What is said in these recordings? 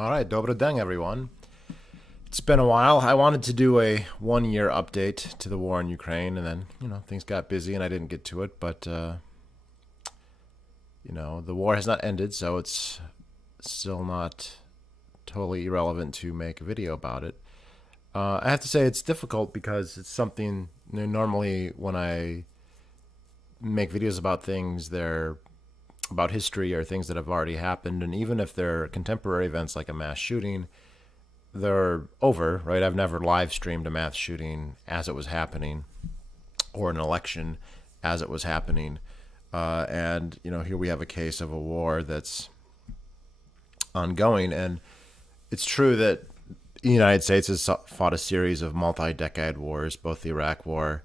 All right, dobro den, everyone. It's been a while. I wanted to do a 1 year update to the war in Ukraine, and then things got busy, and I didn't get to it. But the war has not ended, so it's still not totally irrelevant to make a video about it. I have to say it's difficult because it's something normally when I make videos about things, they're about history or things that have already happened, and even if they're contemporary events like a mass shooting, they're over, right? I've never live streamed a mass shooting as it was happening or an election as it was happening. And here we have a case of a war that's ongoing. And it's true that the United States has fought a series of multi-decade wars, both the Iraq War,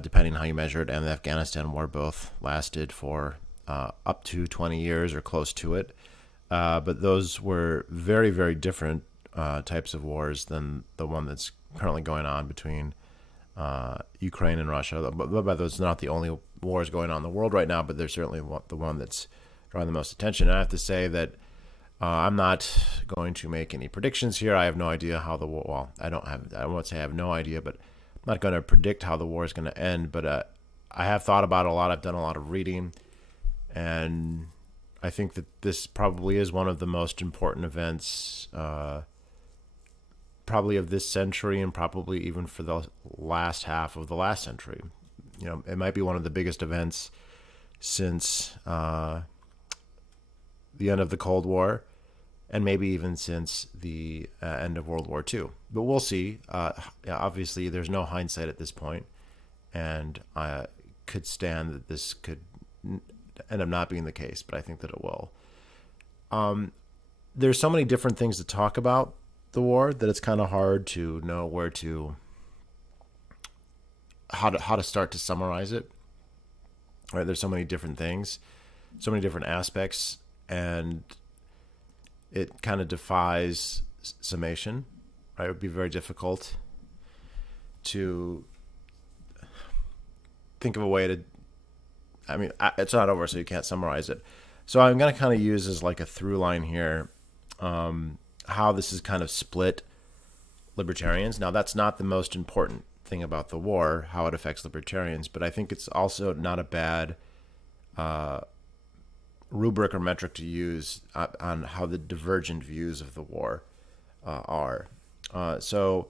depending on how you measure it, and the Afghanistan War both lasted for up to 20 years or close to it. But those were very, very different types of wars than the one that's currently going on between Ukraine and Russia. But those are not the only wars going on in the world right now, but they're certainly the one that's drawing the most attention. And I have to say that I'm not going to make any predictions here. I have no idea how the war. Well, I won't say I have no idea, but I'm not going to predict how the war is going to end. But I have thought about it a lot. I've done a lot of reading, and I think that this probably is one of the most important events, probably of this century, and probably even for the last half of the last century. It might be one of the biggest events since the end of the Cold War, and maybe even since the end of World War II. But we'll see. Obviously, there's no hindsight at this point, and I could stand that this could end up not being the case, but I think that it will. There's so many different things to talk about the war that it's kind of hard to know how to start to summarize it. Right? There's so many different things, so many different aspects, and it kind of defies summation. Right? It would be very difficult to think of a way to. I mean, it's not over, so you can't summarize it. So I'm going to kind of use as like a through line here how this is kind of split libertarians. Now, that's not the most important thing about the war, how it affects libertarians, but I think it's also not a bad rubric or metric to use on how the divergent views of the war are. So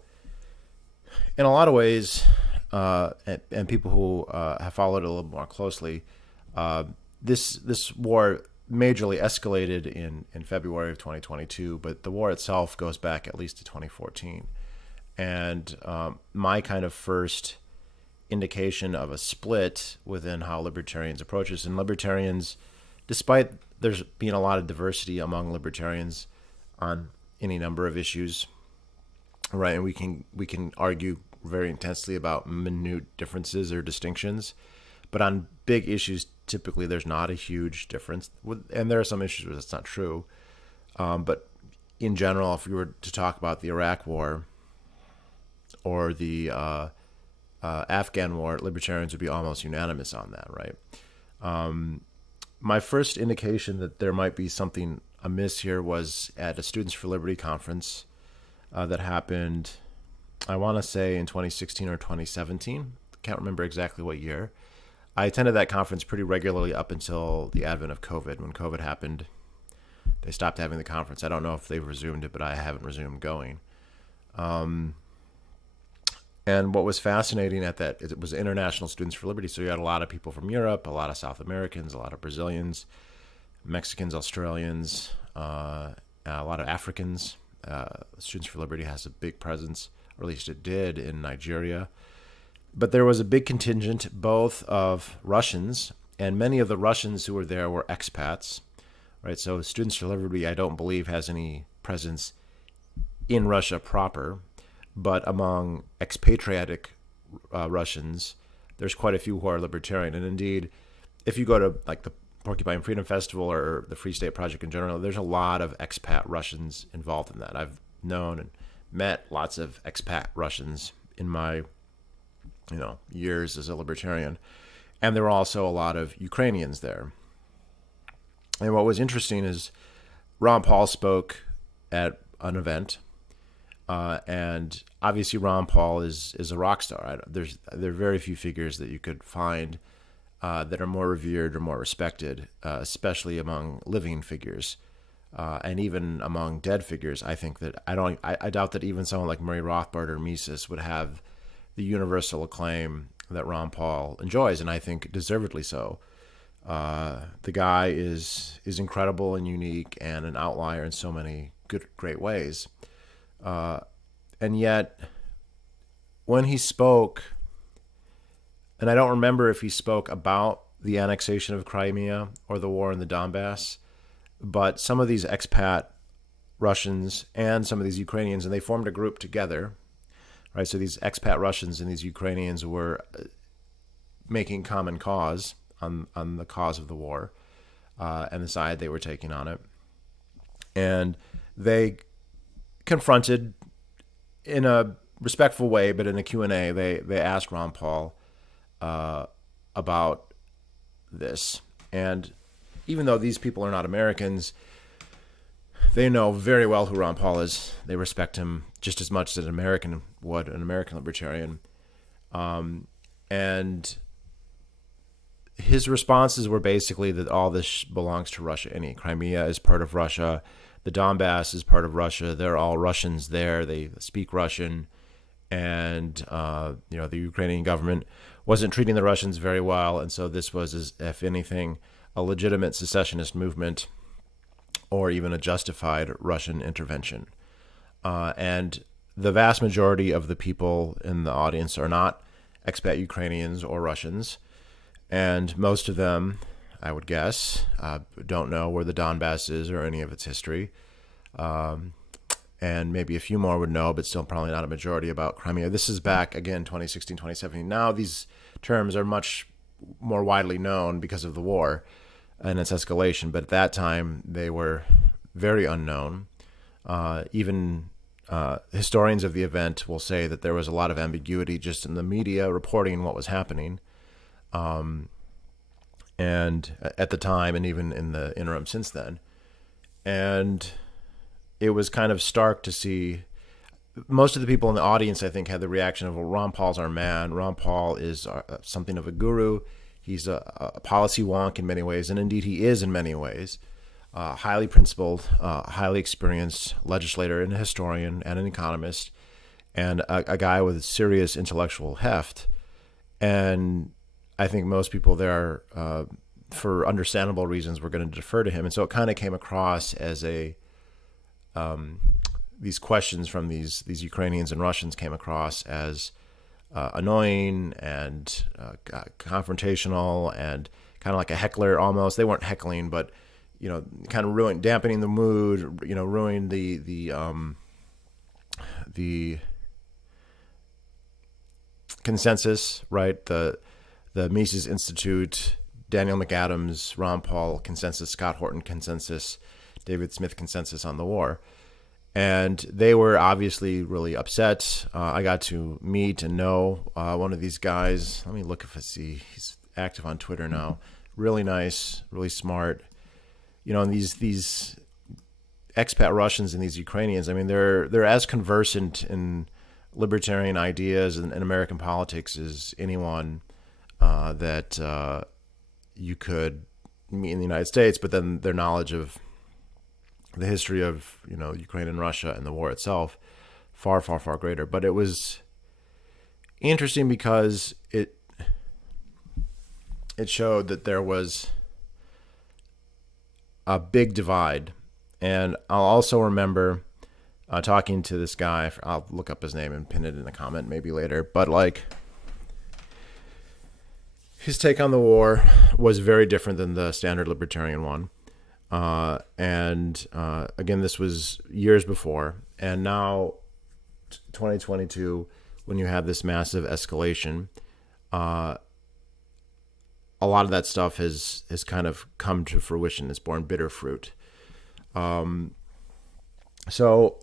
in a lot of ways, and people who have followed it a little more closely, this war majorly escalated in February of 2022, but the war itself goes back at least to 2014. And my kind of first indication of a split within how libertarians approach this, and libertarians, despite there's being a lot of diversity among libertarians on any number of issues, right? And we can argue very intensely about minute differences or distinctions, but on big issues, typically there's not a huge difference. And there are some issues where that's not true. But in general, if we were to talk about the Iraq War or the Afghan War, libertarians would be almost unanimous on that, right? My first indication that there might be something amiss here was at a Students for Liberty conference that happened, I want to say in 2016 or 2017. Can't remember exactly what year. I attended that conference pretty regularly up until the advent of COVID. When COVID happened, they stopped having the conference. I don't know if they've resumed it, but I haven't resumed going. And what was fascinating at that, it was International Students for Liberty. So you had a lot of people from Europe, a lot of South Americans, a lot of Brazilians, Mexicans, Australians, a lot of Africans. Students for Liberty has a big presence, or at least it did, in Nigeria. But there was a big contingent both of Russians, and many of the Russians who were there were expats, right? So Students for Liberty, I don't believe, has any presence in Russia proper, but among expatriatic Russians, there's quite a few who are libertarian. And indeed, if you go to like the Porcupine Freedom Festival or the Free State Project in general, there's a lot of expat Russians involved in that. I've known and met lots of expat Russians in my years as a libertarian. And there were also a lot of Ukrainians there. And what was interesting is Ron Paul spoke at an event. And obviously Ron Paul is a rock star. There are very few figures that you could find that are more revered or more respected, especially among living figures, and even among dead figures. I think that I doubt that even someone like Murray Rothbard or Mises would have the universal acclaim that Ron Paul enjoys, and I think deservedly so. The guy is incredible and unique and an outlier in so many great ways. And yet, when he spoke, and I don't remember if he spoke about the annexation of Crimea or the war in the Donbass, but some of these expat Russians and some of these Ukrainians, and they formed a group together, right? So these expat Russians and these Ukrainians were making common cause on the cause of the war and the side they were taking on it. And they confronted in a respectful way, but in a Q&A, they asked Ron Paul about this. And even though these people are not Americans, they know very well who Ron Paul is. They respect him just as much as an American would, an American libertarian. And his responses were basically that all this belongs to Russia. Crimea is part of Russia. The Donbass is part of Russia. They're all Russians there. They speak Russian. And, the Ukrainian government wasn't treating the Russians very well. And so this was, if anything, a legitimate secessionist movement or even a justified Russian intervention. And the vast majority of the people in the audience are not expat Ukrainians or Russians. And most of them, I would guess, don't know where the Donbass is or any of its history. And maybe a few more would know, but still probably not a majority about Crimea. This is back, again, 2016, 2017. Now these terms are much more widely known because of the war and its escalation. But at that time, they were very unknown. Even historians of the event will say that there was a lot of ambiguity just in the media reporting what was happening. And at the time, and even in the interim since then. And it was kind of stark to see. Most of the people in the audience, I think, had the reaction of, well, Ron Paul's our man. Ron Paul is something of a guru. He's a policy wonk in many ways, and indeed he is in many ways. Highly principled, highly experienced legislator and a historian and an economist, and a guy with serious intellectual heft. And I think most people there, for understandable reasons, were going to defer to him. And so it kind of came across as these questions from these Ukrainians and Russians came across as annoying and confrontational and kind of like a heckler almost. They weren't heckling, but kind of dampening the mood, ruining the consensus, right? The Mises Institute, Daniel McAdams, Ron Paul consensus, Scott Horton consensus, David Smith consensus on the war. And they were obviously really upset. I got to meet and know one of these guys. Let me look if I see. He's active on Twitter now. Really nice, really smart. And these expat Russians and these Ukrainians, I mean, they're as conversant in libertarian ideas and American politics as anyone that you could meet in the United States, but then their knowledge of the history of Ukraine and Russia and the war itself far, far, far greater. But it was interesting because it showed that there was a big divide. And I'll also remember talking to this guy. I'll look up his name and pin it in a comment maybe later. But his take on the war was very different than the standard libertarian one. Again, this was years before. And now, 2022, when you have this massive escalation, a lot of that stuff has kind of come to fruition. It's borne bitter fruit. So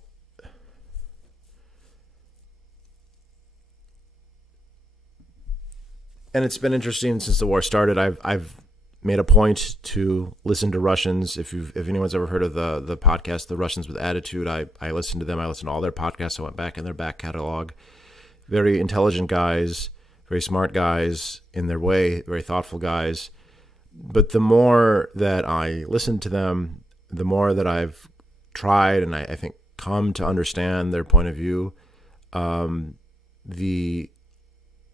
and it's been interesting since the war started. I've made a point to listen to Russians. If anyone's ever heard of the podcast, The Russians with Attitude, I listened to them. I listened to all their podcasts. I went back in their back catalog. Very intelligent guys, very smart guys in their way, very thoughtful guys. But the more that I listened to them, the more that I've tried and I think come to understand their point of view, the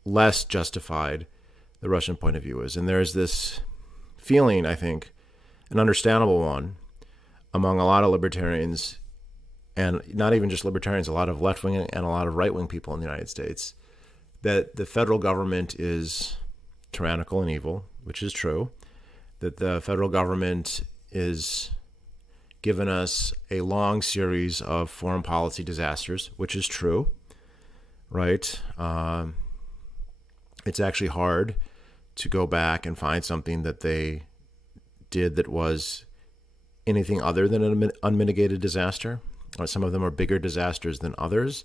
less justified the Russian point of view is. And there's this feeling, I think, an understandable one among a lot of libertarians, and not even just libertarians, a lot of left-wing and a lot of right-wing people in the United States, that the federal government is tyrannical and evil, which is true, that the federal government is given us a long series of foreign policy disasters, which is true, right? It's actually hard to go back and find something that they did that was anything other than an unmitigated disaster. Some of them are bigger disasters than others,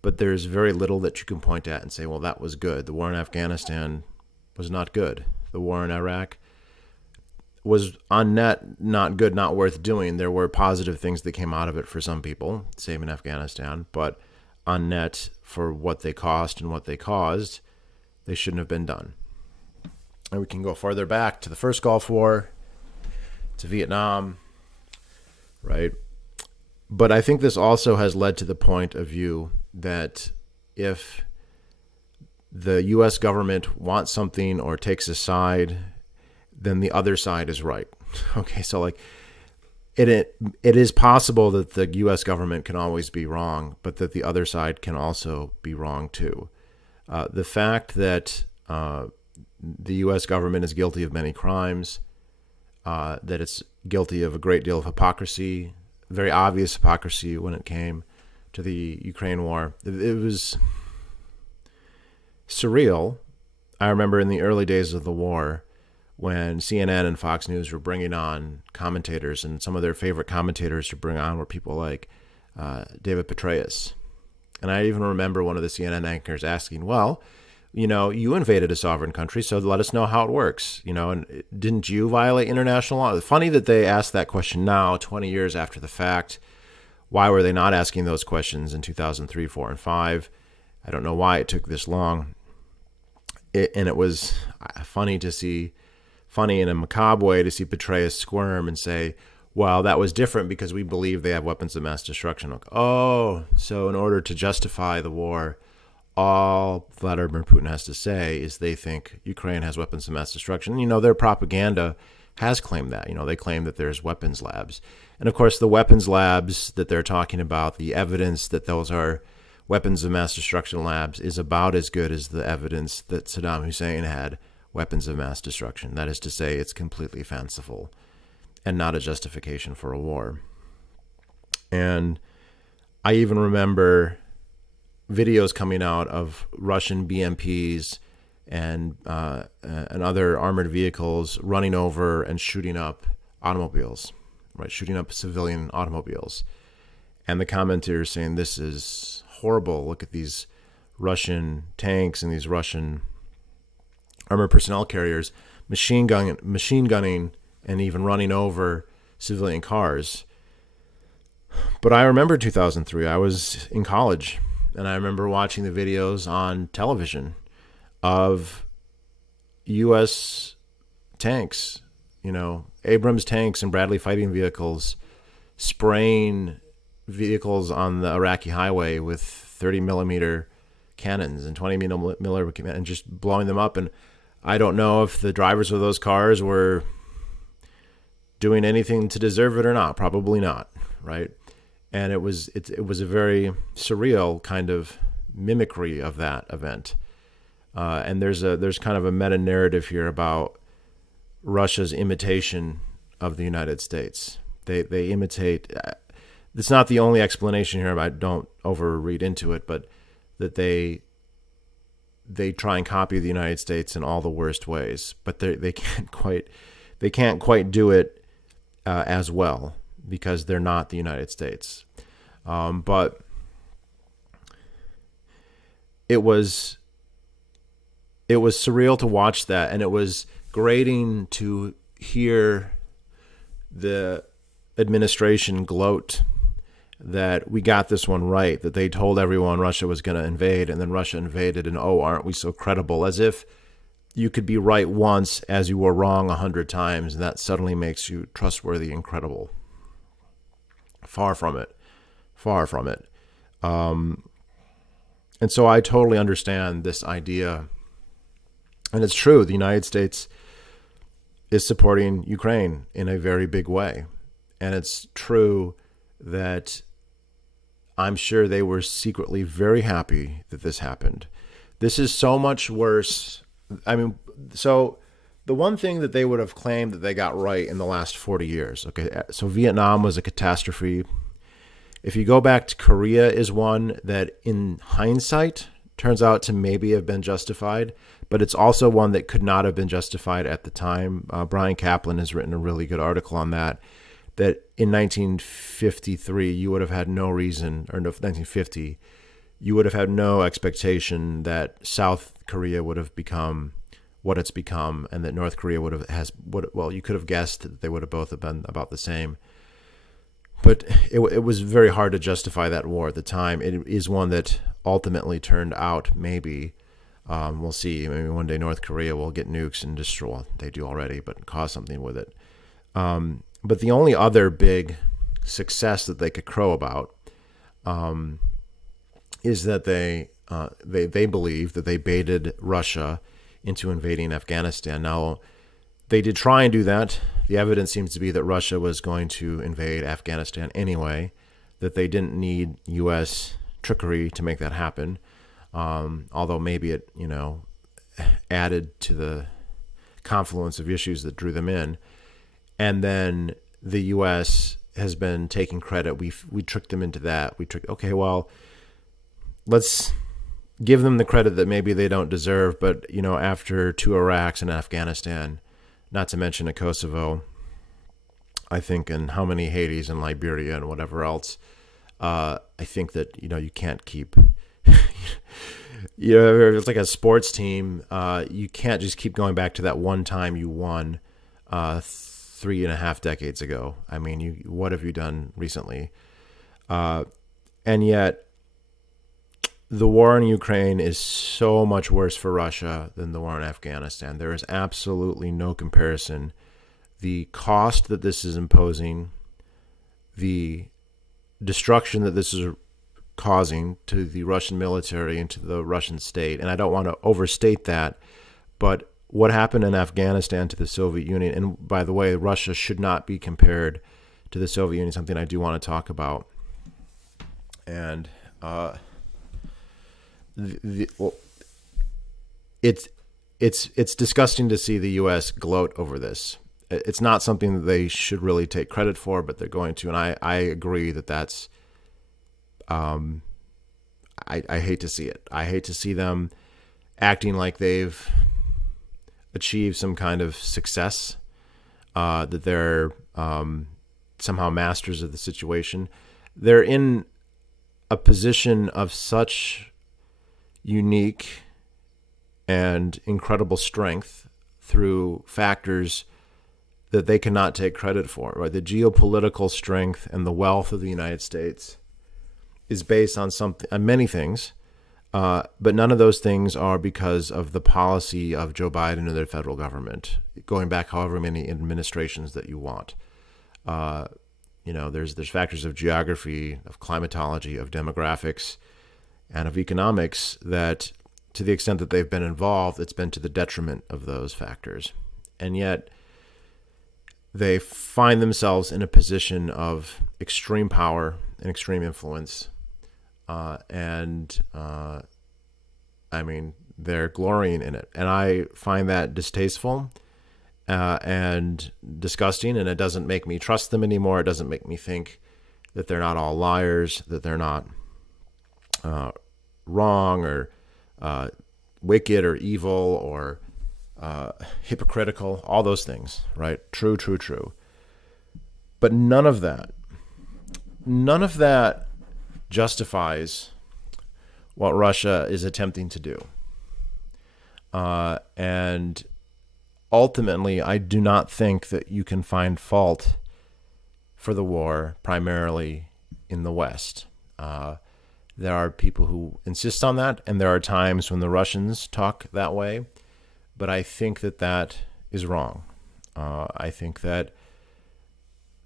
but there's very little that you can point at and say, well, that was good. The war in Afghanistan was not good. The war in Iraq was on net not good, not worth doing. There were positive things that came out of it for some people, same in Afghanistan, but on net for what they cost and what they caused, they shouldn't have been done. And we can go farther back to the first Gulf War, to Vietnam, right? But I think this also has led to the point of view that if the U.S. government wants something or takes a side, then the other side is right. Okay, so like it is possible that the U.S. government can always be wrong, but that the other side can also be wrong too. The fact that the U.S. government is guilty of many crimes, that it's guilty of a great deal of hypocrisy, very obvious hypocrisy when it came to the Ukraine war. It was surreal. I remember in the early days of the war when CNN and Fox News were bringing on commentators, and some of their favorite commentators to bring on were people like David Petraeus. And I even remember one of the CNN anchors asking, well, you know, you invaded a sovereign country, so let us know how it works. You know, and didn't you violate international law? Funny that they asked that question now, 20 years after the fact. Why were they not asking those questions in 2003, 4, and 5? I don't know why it took this long. And it was funny in a macabre way to see Petraeus squirm and say, well, that was different because we believe they have weapons of mass destruction. Like, oh, so in order to justify the war, all Vladimir Putin has to say is they think Ukraine has weapons of mass destruction. You know, their propaganda has claimed that. You know, they claim that there's weapons labs. And of course, the weapons labs that they're talking about, the evidence that those are weapons of mass destruction labs is about as good as the evidence that Saddam Hussein had weapons of mass destruction. That is to say, it's completely fanciful and not a justification for a war. And I even remember videos coming out of Russian BMPs and other armored vehicles running over and shooting up automobiles, right? Shooting up civilian automobiles. And the commentators saying, this is horrible. Look at these Russian tanks and these Russian armored personnel carriers machine gunning and even running over civilian cars. But I remember 2003. I was in college, and I remember watching the videos on television of U.S. tanks, you know, Abrams tanks and Bradley fighting vehicles spraying vehicles on the Iraqi highway with 30 millimeter cannons and 20 millimeter and just blowing them up. And I don't know if the drivers of those cars were doing anything to deserve it or not. Probably not, right? And it was a very surreal kind of mimicry of that event. And there's kind of a meta narrative here about Russia's imitation of the United States. They imitate. It's not the only explanation here. I don't overread into it, but that they try and copy the United States in all the worst ways, but they can't quite do it as well because they're not the United States. But it was surreal to watch that, and it was grating to hear the administration gloat that we got this one right, that they told everyone Russia was going to invade, and then Russia invaded, and oh, aren't we so credible? As if you could be right once as you were wrong 100 times, and that suddenly makes you trustworthy and credible. Far from it. Far from it. And so I totally understand this idea. And it's true, the United States is supporting Ukraine in a very big way. And it's true that I'm sure they were secretly very happy that this happened. This is so much worse. I mean, so the one thing that they would have claimed that they got right in the last 40 years, okay, so Vietnam was a catastrophe. If you go back to Korea is one that in hindsight turns out to maybe have been justified, but it's also one that could not have been justified at the time. Brian Kaplan has written a really good article on that in 1953, you would have had no reason, or no, 1950, you would have had no expectation that South Korea would have become what it's become, and that North Korea would have, well, you could have guessed that they would have both have been about the same. But it was very hard to justify that war at the time. It is one that ultimately turned out, maybe, we'll see, maybe one day North Korea will get nukes and destroy, well, they do already, but cause something with it. But the only other big success that they could crow about is that they believe that they baited Russia into invading Afghanistan. Now, they did try and do that. The evidence seems to be that Russia was going to invade Afghanistan anyway, that they didn't need U.S. trickery to make that happen, although maybe it, added to the confluence of issues that drew them in. And then the U.S. has been taking credit. We tricked them into that. Okay, well, let's give them the credit that maybe they don't deserve. But, after 2 Iraqs and Afghanistan, not to mention a Kosovo, I think, and how many Hades and Liberia and whatever else, I think that, you can't keep, it's like a sports team. You can't just keep going back to that one time you won 3.5 decades ago. I mean, what have you done recently? And yet, the war in Ukraine is so much worse for Russia than the war in Afghanistan. There is absolutely no comparison. The cost that this is imposing, the destruction that this is causing to the Russian military and to the Russian state, and I don't want to overstate that, but what happened in Afghanistan to the Soviet Union, and by the way, Russia should not be compared to the Soviet Union, something I do want to talk about. And it's disgusting to see the U.S. gloat over this. It's not something that they should really take credit for, but they're going to, and I agree that that's. I hate to see it. I hate to see them acting like they've achieve some kind of success, that they're somehow masters of the situation. They're in a position of such unique and incredible strength through factors that they cannot take credit for. Right? The geopolitical strength and the wealth of the United States is based on many things. But none of those things are because of the policy of Joe Biden or the federal government, going back however many administrations that you want. There's factors of geography, of climatology, of demographics, and of economics that, to the extent that they've been involved, it's been to the detriment of those factors. And yet, they find themselves in a position of extreme power and extreme influence. They're glorying in it. And I find that distasteful and disgusting, and it doesn't make me trust them anymore. It doesn't make me think that they're not all liars, that they're not wrong or wicked or evil or hypocritical, all those things, right? True. But none of that justifies what Russia is attempting to do. And ultimately, I do not think that you can find fault for the war primarily in the West. There are people who insist on that, and there are times when the Russians talk that way, but I think that that is wrong. I think that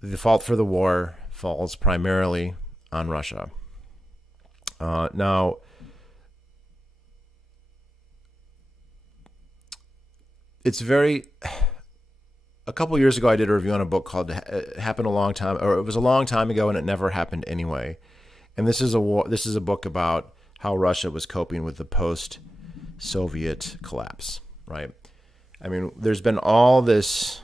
the fault for the war falls primarily on Russia. Now, it's very... A couple years ago, I did a review on a book called "It Happened a Long Time," or it was a long time ago, and it never happened anyway. And this is a book about how Russia was coping with the post-Soviet collapse, right? I mean, there's been all this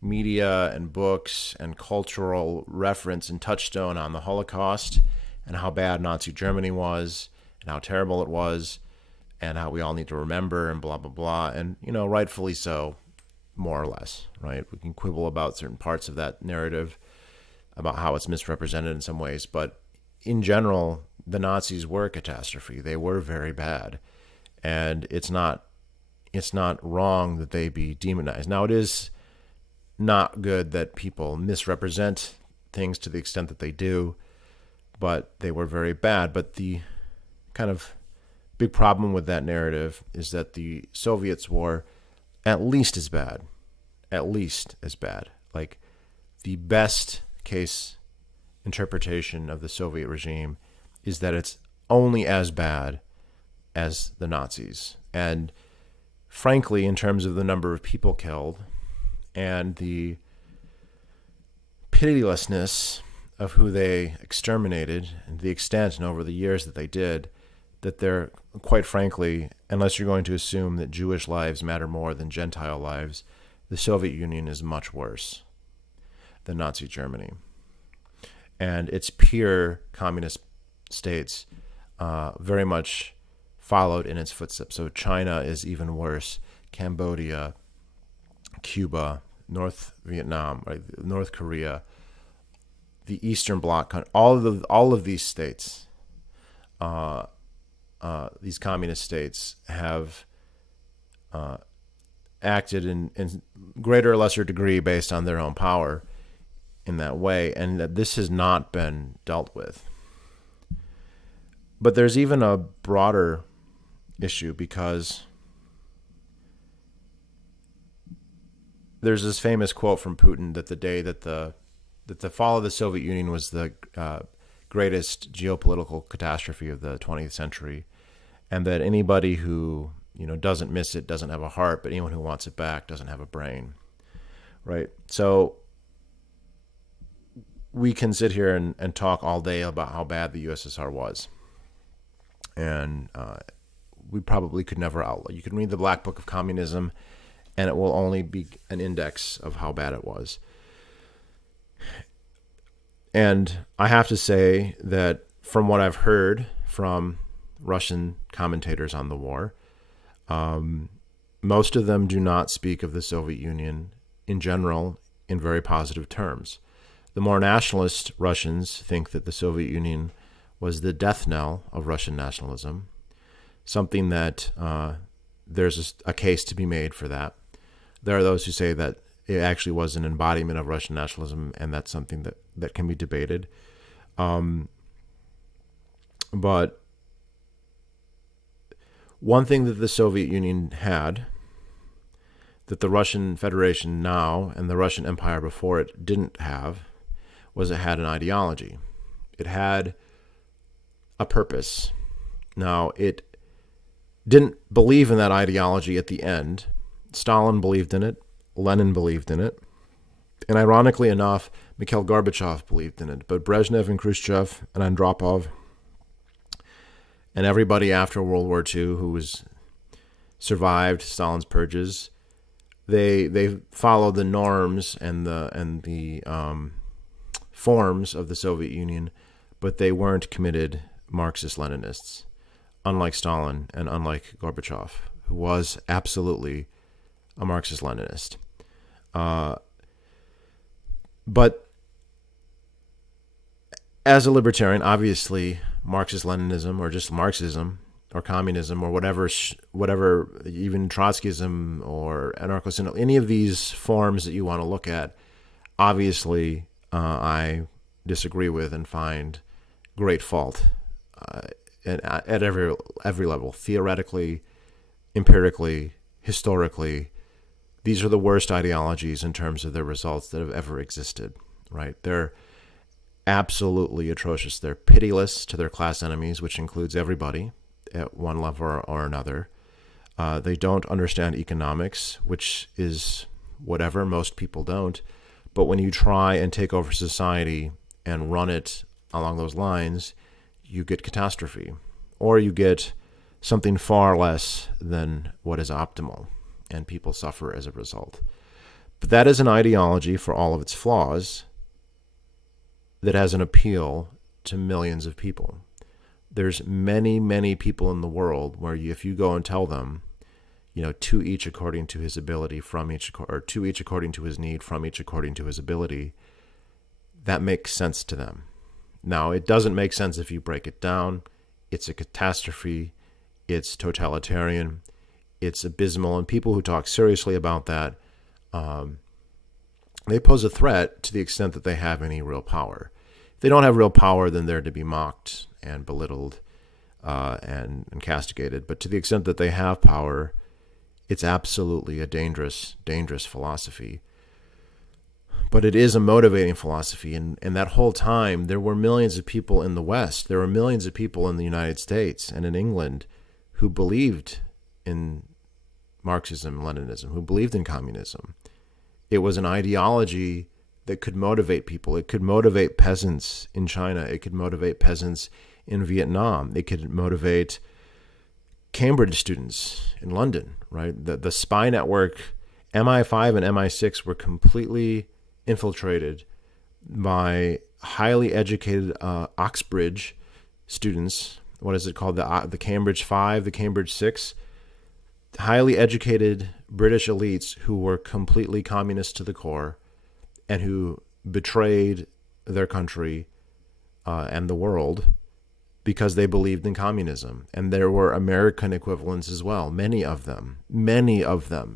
media and books and cultural reference and touchstone on the Holocaust and how bad Nazi Germany was and how terrible it was and how we all need to remember and blah, blah, blah. And, rightfully so, more or less, right? We can quibble about certain parts of that narrative, about how it's misrepresented in some ways. But in general, the Nazis were a catastrophe. They were very bad. And it's not wrong that they be demonized. Now, it is not good that people misrepresent things to the extent that they do, but they were very bad. But the kind of big problem with that narrative is that the Soviets were at least as bad. Like, the best case interpretation of the Soviet regime is that it's only as bad as the Nazis. And frankly, in terms of the number of people killed and the pitilessness of who they exterminated and the extent and over the years that they did, that they're, quite frankly, unless you're going to assume that Jewish lives matter more than Gentile lives, the Soviet Union is much worse than Nazi Germany. And its peer communist states very much followed in its footsteps. So China is even worse. Cambodia, Cuba, North Vietnam, right, North Korea, the Eastern Bloc, all of these states, these communist states have acted in greater or lesser degree based on their own power in that way, and that this has not been dealt with. But there's even a broader issue, because there's this famous quote from Putin that the day that the fall of the Soviet Union was the greatest geopolitical catastrophe of the 20th century, and that anybody who doesn't miss it doesn't have a heart, but anyone who wants it back doesn't have a brain, right? So we can sit here and talk all day about how bad the USSR was, and we probably could never outlaw. You can read the Black Book of Communism, and it will only be an index of how bad it was. And I have to say that from what I've heard from Russian commentators on the war, most of them do not speak of the Soviet Union in general in very positive terms. The more nationalist Russians think that the Soviet Union was the death knell of Russian nationalism, something that there's a case to be made for that. There are those who say that it actually was an embodiment of Russian nationalism, and that's something that can be debated. But one thing that the Soviet Union had that the Russian Federation now and the Russian Empire before it didn't have was it had an ideology. It had a purpose. Now, it didn't believe in that ideology at the end. Stalin believed in it. Lenin believed in it. And ironically enough, Mikhail Gorbachev believed in it. But Brezhnev and Khrushchev and Andropov and everybody after World War II who survived Stalin's purges, they followed the norms and the forms of the Soviet Union, but they weren't committed Marxist-Leninists, unlike Stalin and unlike Gorbachev, who was absolutely a Marxist-Leninist. But as a libertarian, obviously Marxist-Leninism or just Marxism or communism or whatever, even Trotskyism or anarcho-syndicalism, any of these forms that you want to look at, obviously I disagree with and find great fault at every level, theoretically, empirically, historically. These are the worst ideologies in terms of their results that have ever existed, right? They're absolutely atrocious. They're pitiless to their class enemies, which includes everybody at one level or another. They don't understand economics, which is whatever. Most people don't. But when you try and take over society and run it along those lines, you get catastrophe, or you get something far less than what is optimal, and people suffer as a result. But that is an ideology, for all of its flaws, that has an appeal to millions of people. There's many, many people in the world where if you go and tell them, to each according to his ability, from each, or to each according to his need, from each according to his ability, that makes sense to them. Now, it doesn't make sense if you break it down. It's a catastrophe. It's totalitarian. It's abysmal. And people who talk seriously about that, they pose a threat to the extent that they have any real power. If they don't have real power, then they're to be mocked and belittled and castigated. But to the extent that they have power, it's absolutely a dangerous, dangerous philosophy. But it is a motivating philosophy. And that whole time, there were millions of people in the West. There were millions of people in the United States and in England who believed in Marxism, Leninism, who believed in communism. It was an ideology that could motivate people. It could motivate peasants in China. It could motivate peasants in Vietnam. It could motivate Cambridge students in London, right? The spy network, MI5 and MI6, were completely infiltrated by highly educated Oxbridge students. What is it called? The Cambridge 5, the Cambridge 6. Highly educated British elites who were completely communist to the core and who betrayed their country and the world because they believed in communism. And there were American equivalents as well, many of them,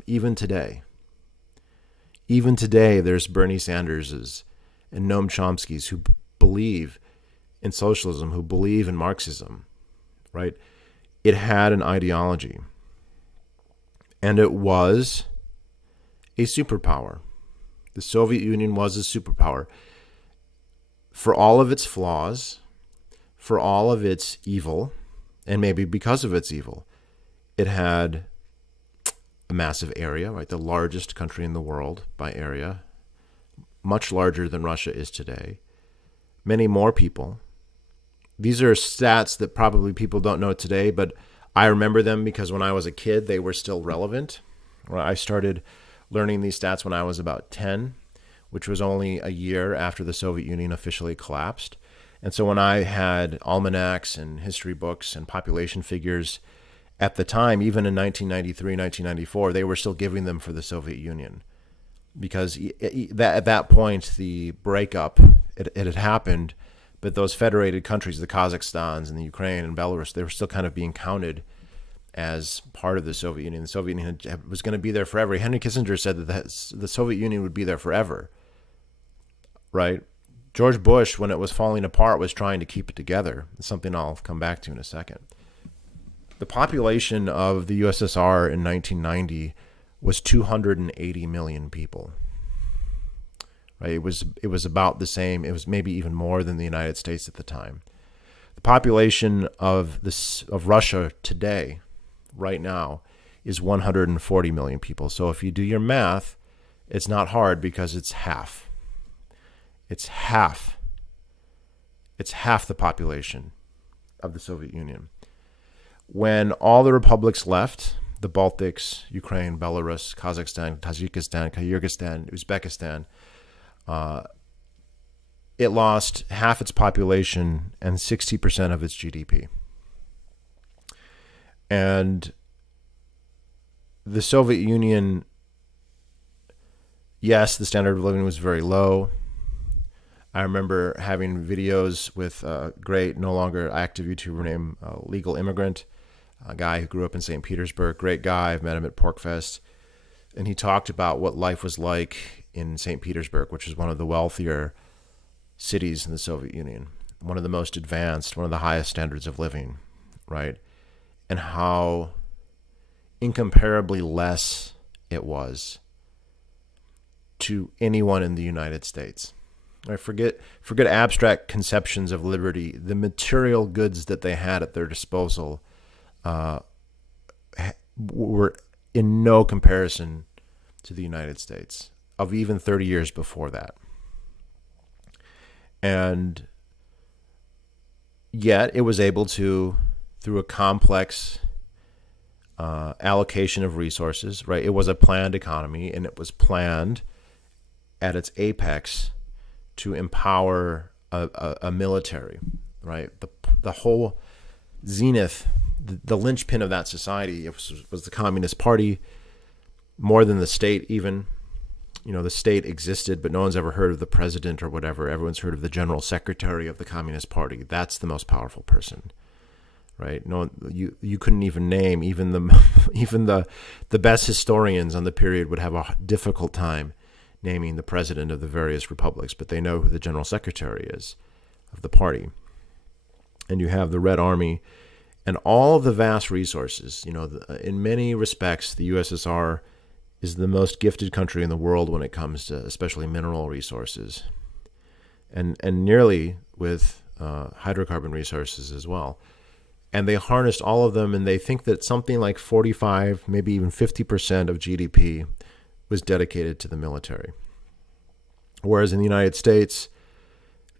even today. Even today, there's Bernie Sanderses and Noam Chomsky's who believe in socialism, who believe in Marxism, right? It had an ideology. And it was a superpower. The Soviet Union was a superpower. For all of its flaws, for all of its evil, and maybe because of its evil, it had a massive area, right? The largest country in the world by area, much larger than Russia is today. Many more people. These are stats that probably people don't know today, but I remember them because when I was a kid, they were still relevant. I started learning these stats when I was about 10, which was only a year after the Soviet Union officially collapsed. And so when I had almanacs and history books and population figures at the time, even in 1993, 1994, they were still giving them for the Soviet Union. Because at that point, the breakup, it had happened, but those federated countries, the Kazakhstans and the Ukraine and Belarus, they were still kind of being counted as part of the Soviet Union. The Soviet Union was going to be there forever. Henry Kissinger said that the Soviet Union would be there forever, right? George Bush, when it was falling apart, was trying to keep it together. It's something I'll come back to in a second. The population of the USSR in 1990 was 280 million people. Right? It was about the same. It was maybe even more than the United States at the time. The population of Russia today, right now, is 140 million people. So if you do your math, it's not hard because it's half. It's half. It's half the population of the Soviet Union. When all the republics left, the Baltics, Ukraine, Belarus, Kazakhstan, Tajikistan, Kyrgyzstan, Uzbekistan, it lost half its population and 60% of its GDP. And the Soviet Union, yes, the standard of living was very low. I remember having videos with a great, no longer active YouTuber named Legal Immigrant. a guy who grew up in St. Petersburg, great guy. I've met him at PorcFest. And he talked about what life was like in St. Petersburg, which is one of the wealthier cities in the Soviet Union, one of the most advanced, one of the highest standards of living, right? And how incomparably less it was to anyone in the United States. I forget abstract conceptions of liberty. The material goods that they had at their disposal were in no comparison to the United States of even 30 years before that. And yet it was able to, through a complex allocation of resources, right? It was a planned economy, and it was planned at its apex to empower a military, right? The whole zenith, the linchpin of that society was the Communist Party, more than the state even. You know, the state existed, but no one's ever heard of the president or whatever. Everyone's heard of the general secretary of the Communist Party. That's the most powerful person, right? No, you couldn't even name, even the best historians on the period would have a difficult time naming the president of the various republics, but they know who the general secretary is of the party. And you have the Red Army and all of the vast resources. You know, in many respects, the USSR is the most gifted country in the world when it comes to especially mineral resources, and nearly with hydrocarbon resources as well. And they harnessed all of them, and they think that something like 45, maybe even 50% of GDP was dedicated to the military. Whereas in the United States,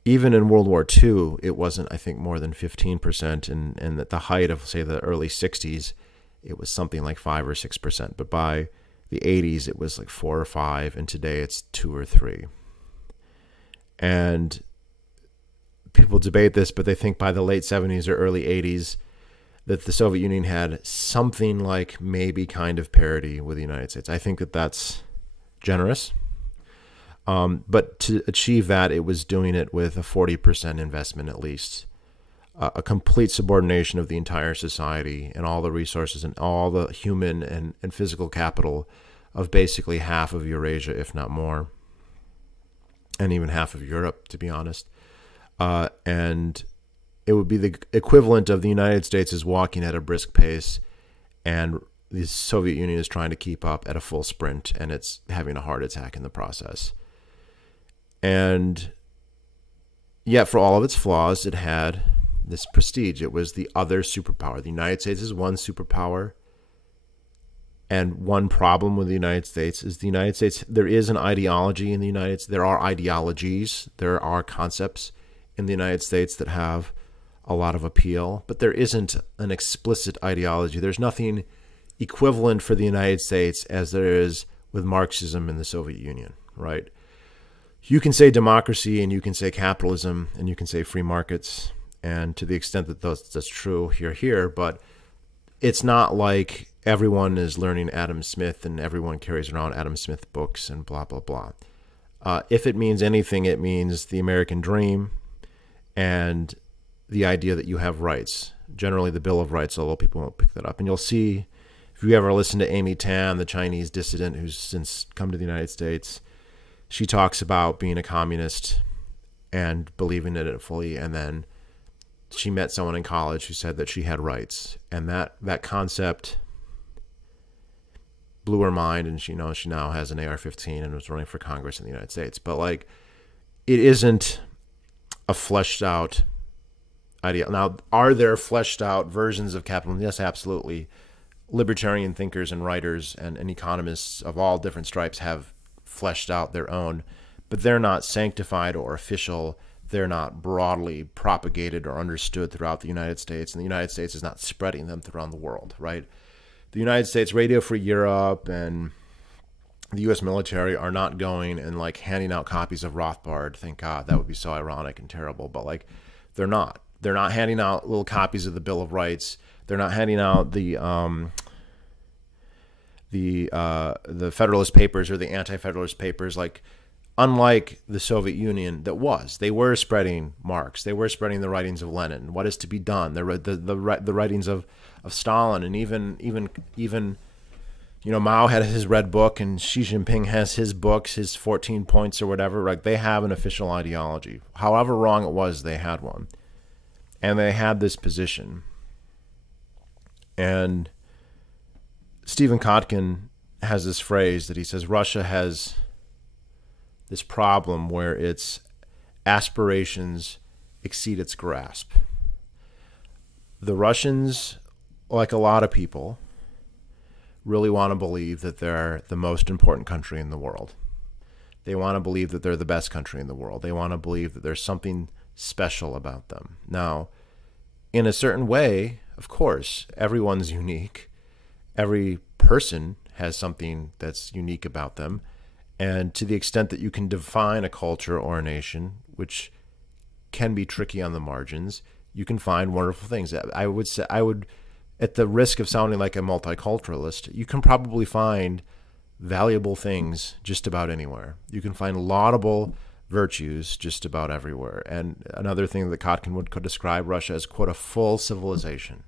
even in World War II, it wasn't, I think, more than 15%. And at the height of, say, the early 60s, it was something like 5 or 6%. But by the 80s, it was like 4 or 5, and today it's 2 or 3. And people debate this, but they think by the late 70s or early 80s that the Soviet Union had something like maybe kind of parity with the United States. I think that that's generous. But to achieve that, it was doing it with a 40% investment at least, a complete subordination of the entire society and all the resources and all the human and physical capital of basically half of Eurasia, if not more, and even half of Europe, to be honest. And it would be the equivalent of the United States is walking at a brisk pace, and the Soviet Union is trying to keep up at a full sprint, and it's having a heart attack in the process. And yet, for all of its flaws, it had this prestige. It was the other superpower. The United States is one superpower. And one problem with the United States is the United States, there is an ideology in the United States. There are ideologies. There are concepts in the United States that have a lot of appeal, but there isn't an explicit ideology. There's nothing equivalent for the United States as there is with Marxism in the Soviet Union, right? You can say democracy, and you can say capitalism, and you can say free markets, and to the extent that that's true, here, but it's not like everyone is learning Adam Smith and everyone carries around Adam Smith books and blah, blah, blah. If it means anything, it means the American dream and the idea that you have rights, generally the Bill of Rights, although people won't pick that up. And you'll see, if you ever listen to Amy Tan, the Chinese dissident who's since come to the United States, she talks about being a communist and believing in it fully. And then she met someone in college who said that she had rights. And that concept blew her mind. And she now has an AR-15 and was running for Congress in the United States. But like, it isn't a fleshed out idea. Now, are there fleshed out versions of capitalism? Yes, absolutely. Libertarian thinkers and writers and economists of all different stripes have fleshed out their own, but they're not sanctified or official. They're not broadly propagated or understood throughout the United States, and the United States is not spreading them around the world, right? The United States, Radio Free Europe, and the U.S. military are not going and like handing out copies of Rothbard. Thank God. That would be so ironic and terrible, but like, they're not. They're not handing out little copies of the Bill of Rights. They're not handing out the Federalist Papers or the Anti-Federalist Papers. Like, unlike the Soviet Union they were spreading Marx, they were spreading the writings of Lenin, what is to be done, the writings of Stalin, and even Mao had his red book, and Xi Jinping has his books, his 14 points or whatever. Like, they have an official ideology. However wrong it was, they had one. And they had this position. And Stephen Kotkin has this phrase that he says, Russia has this problem where its aspirations exceed its grasp. The Russians, like a lot of people, really want to believe that they're the most important country in the world. They want to believe that they're the best country in the world. They want to believe that there's something special about them. Now, in a certain way, of course, everyone's unique. Every person has something that's unique about them. And to the extent that you can define a culture or a nation, which can be tricky on the margins, you can find wonderful things. I would, at the risk of sounding like a multiculturalist, you can probably find valuable things just about anywhere. You can find laudable virtues just about everywhere. And another thing that Kotkin could describe Russia as, quote, a full civilization,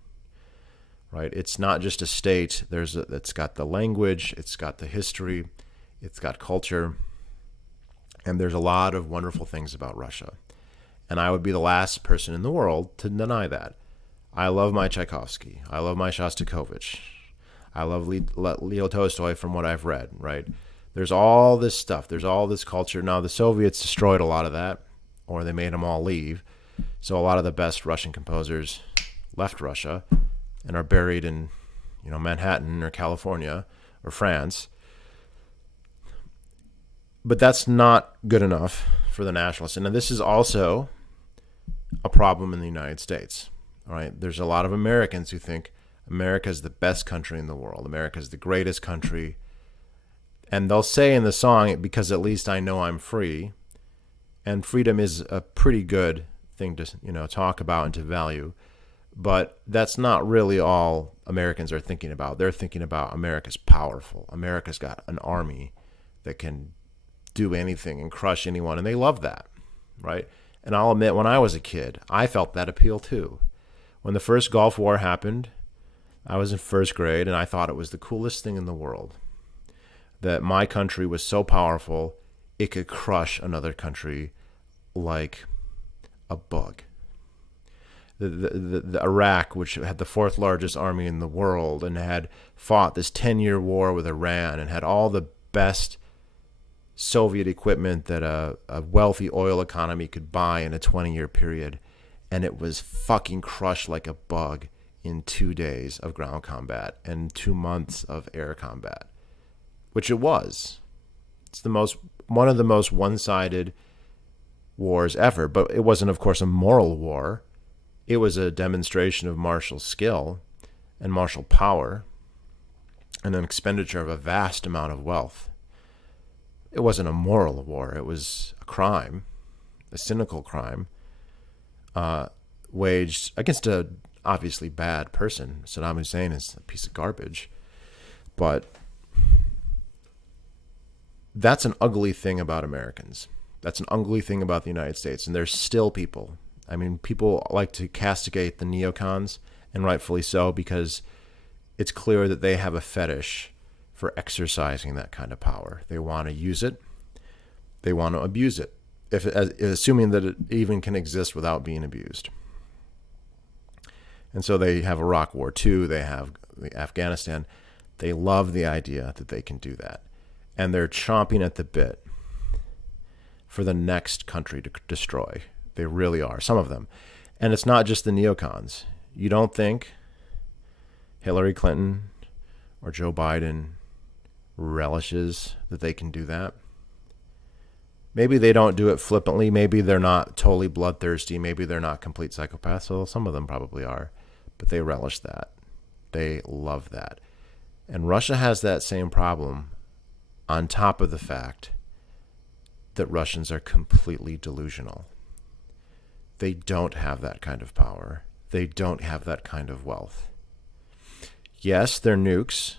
right? It's not just a state. It's got the language, it's got the history, it's got culture, and there's a lot of wonderful things about Russia. And I would be the last person in the world to deny that. I love my Tchaikovsky. I love my Shostakovich. I love Leo Tolstoy from what I've read, right? There's all this stuff. There's all this culture. Now, the Soviets destroyed a lot of that, or they made them all leave. So a lot of the best Russian composers left Russia and are buried in, Manhattan or California or France. But that's not good enough for the nationalists. And this is also a problem in the United States. All right, there's a lot of Americans who think America is the best country in the world. America is the greatest country. And they'll say in the song, because at least I know I'm free. And freedom is a pretty good thing to, talk about and to value. But that's not really all Americans are thinking about. They're thinking about America's powerful. America's got an army that can do anything and crush anyone. And they love that, right? And I'll admit, when I was a kid, I felt that appeal too. When the first Gulf War happened, I was in first grade, and I thought it was the coolest thing in the world. That my country was so powerful, it could crush another country like a bug. The Iraq, which had the fourth largest army in the world and had fought this 10-year war with Iran and had all the best Soviet equipment that a wealthy oil economy could buy in a 20-year period, and it was fucking crushed like a bug in 2 days of ground combat and 2 months of air combat, which it was. It's one of the most one-sided wars ever, but it wasn't, of course, a moral war. It was a demonstration of martial skill and martial power and an expenditure of a vast amount of wealth. It wasn't a moral war. It was a crime, a cynical crime, waged against a obviously bad person. Saddam Hussein is a piece of garbage. But that's an ugly thing about Americans. That's an ugly thing about the United States. And there's still people. I mean, people like to castigate the neocons, and rightfully so, because it's clear that they have a fetish for exercising that kind of power. They want to use it. They want to abuse it, assuming that it even can exist without being abused. And so they have Iraq War II. They have Afghanistan. They love the idea that they can do that. And they're chomping at the bit for the next country to destroy. They really are, some of them. And it's not just the neocons. You don't think Hillary Clinton or Joe Biden relishes that they can do that? Maybe they don't do it flippantly. Maybe they're not totally bloodthirsty. Maybe they're not complete psychopaths. Well, some of them probably are. But they relish that. They love that. And Russia has that same problem on top of the fact that Russians are completely delusional. They don't have that kind of power. They don't have that kind of wealth. Yes, their nukes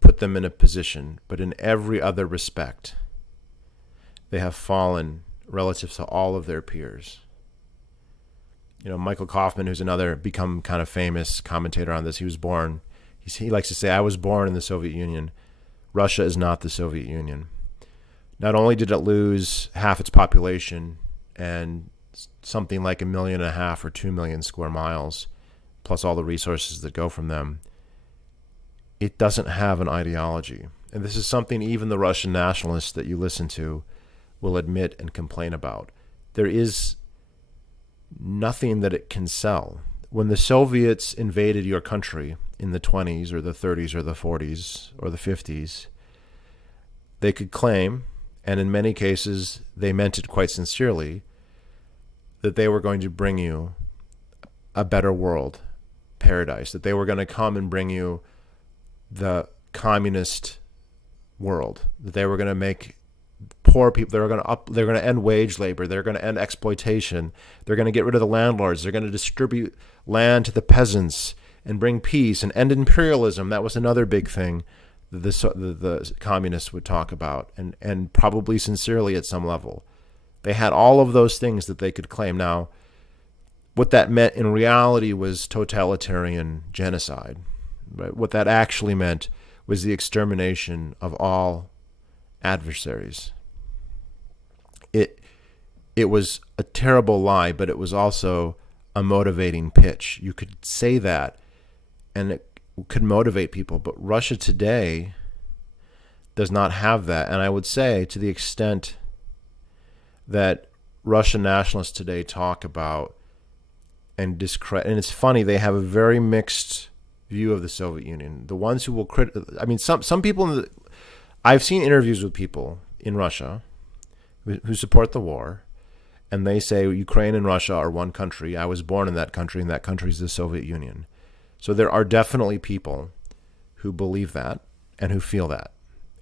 put them in a position, but in every other respect, they have fallen relative to all of their peers. Michael Kaufman, who's another become kind of famous commentator on this, he likes to say, I was born in the Soviet Union. Russia is not the Soviet Union. Not only did it lose half its population and something like 1.5 million or 2 million square miles, plus all the resources that go from them, it doesn't have an ideology. And this is something even the Russian nationalists that you listen to will admit and complain about. There is nothing that it can sell. When the Soviets invaded your country in the 20s or the 30s or the 40s or the 50s, they could claim, and in many cases they meant it quite sincerely, that they were going to bring you a better world, paradise, that they were going to come and bring you the communist world, that they were going to make poor people, they're going to end wage labor, they're going to end exploitation, they're going to get rid of the landlords, they're going to distribute land to the peasants and bring peace and end imperialism. That was another big thing that the communists would talk about, and probably sincerely at some level. They had all of those things that they could claim. Now, what that meant in reality was totalitarian genocide. But what that actually meant was the extermination of all adversaries. It was a terrible lie, but it was also a motivating pitch. You could say that, and it could motivate people. But Russia today does not have that. And I would say, to the extent that Russian nationalists today talk about and discredit, and it's funny, they have a very mixed view of the Soviet Union. The ones who will some people I've seen interviews with people in Russia who support the war, and they say Ukraine and Russia are one country. I was born in that country, and that country is the Soviet Union. So there are definitely people who believe that and who feel that.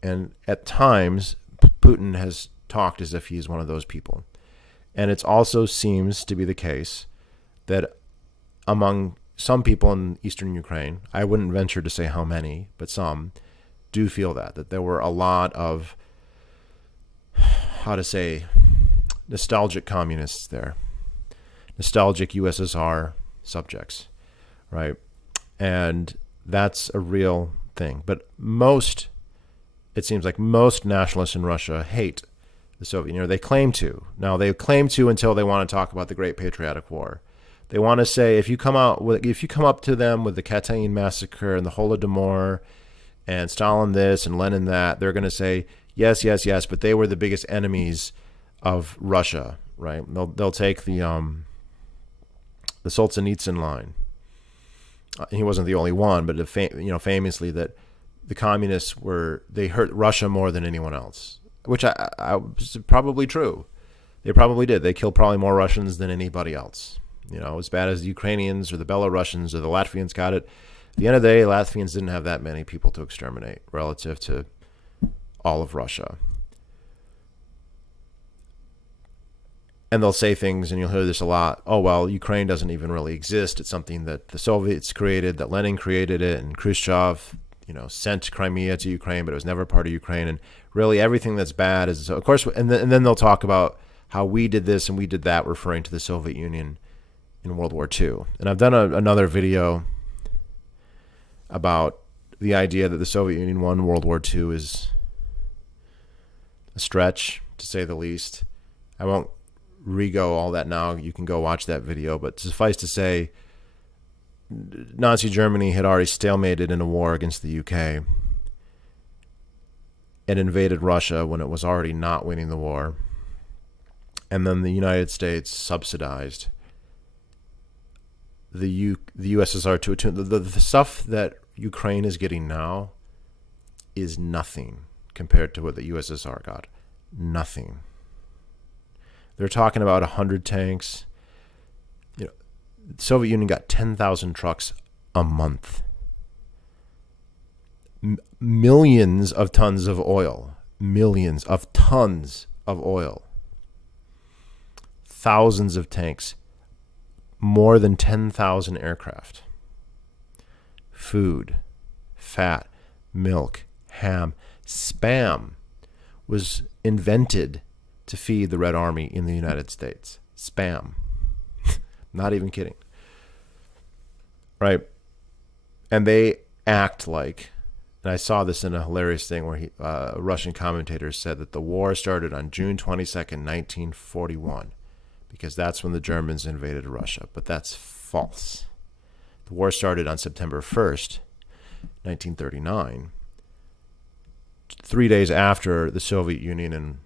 And at times, Putin has talked as if he's one of those people. And it also seems to be the case that among some people in eastern Ukraine, I wouldn't venture to say how many, but some do feel that there were a lot of, nostalgic communists there, nostalgic USSR subjects, right? And that's a real thing. But it seems like most nationalists in Russia hate the Soviet Union. They claim to. Now, they claim to until they want to talk about the Great Patriotic War. They want to say, if you come up to them with the Katyn massacre and the Holodomor and Stalin this and Lenin that, they're going to say, yes, yes, yes, but they were the biggest enemies of Russia, right? They'll take the Solzhenitsyn line. He wasn't the only one, but famously that the communists they hurt Russia more than anyone else, which is probably true. They probably did. They killed probably more Russians than anybody else. As bad as the Ukrainians or the Belarusians or the Latvians got it. At the end of the day, Latvians didn't have that many people to exterminate relative to all of Russia. And they'll say things, and you'll hear this a lot. Oh, well, Ukraine doesn't even really exist. It's something that the Soviets created, that Lenin created it, and Khrushchev, sent Crimea to Ukraine, but it was never part of Ukraine. And really, everything that's bad is, of course, and then they'll talk about how we did this and we did that, referring to the Soviet Union in World War II. And I've done another video about the idea that the Soviet Union won World War II is a stretch, to say the least. I won't re-go all that now. You can go watch that video. But suffice to say, Nazi Germany had already stalemated in a war against the UK and invaded Russia when it was already not winning the war. And then the United States subsidized the USSR to a tune. The stuff that Ukraine is getting now is nothing compared to what the USSR got. Nothing. They're talking about 100 tanks. The Soviet Union got 10,000 trucks a month. Millions of tons of oil. Millions of tons of oil. Thousands of tanks. More than 10,000 aircraft. Food, fat, milk, ham. Spam was invented to feed the Red Army in the United States. Spam. Not even kidding. Right? And they act like, and I saw this in a hilarious thing where a Russian commentator said that the war started on June 22nd, 1941, because that's when the Germans invaded Russia. But that's false. The war started on September 1st, 1939, 3 days after the Soviet Union and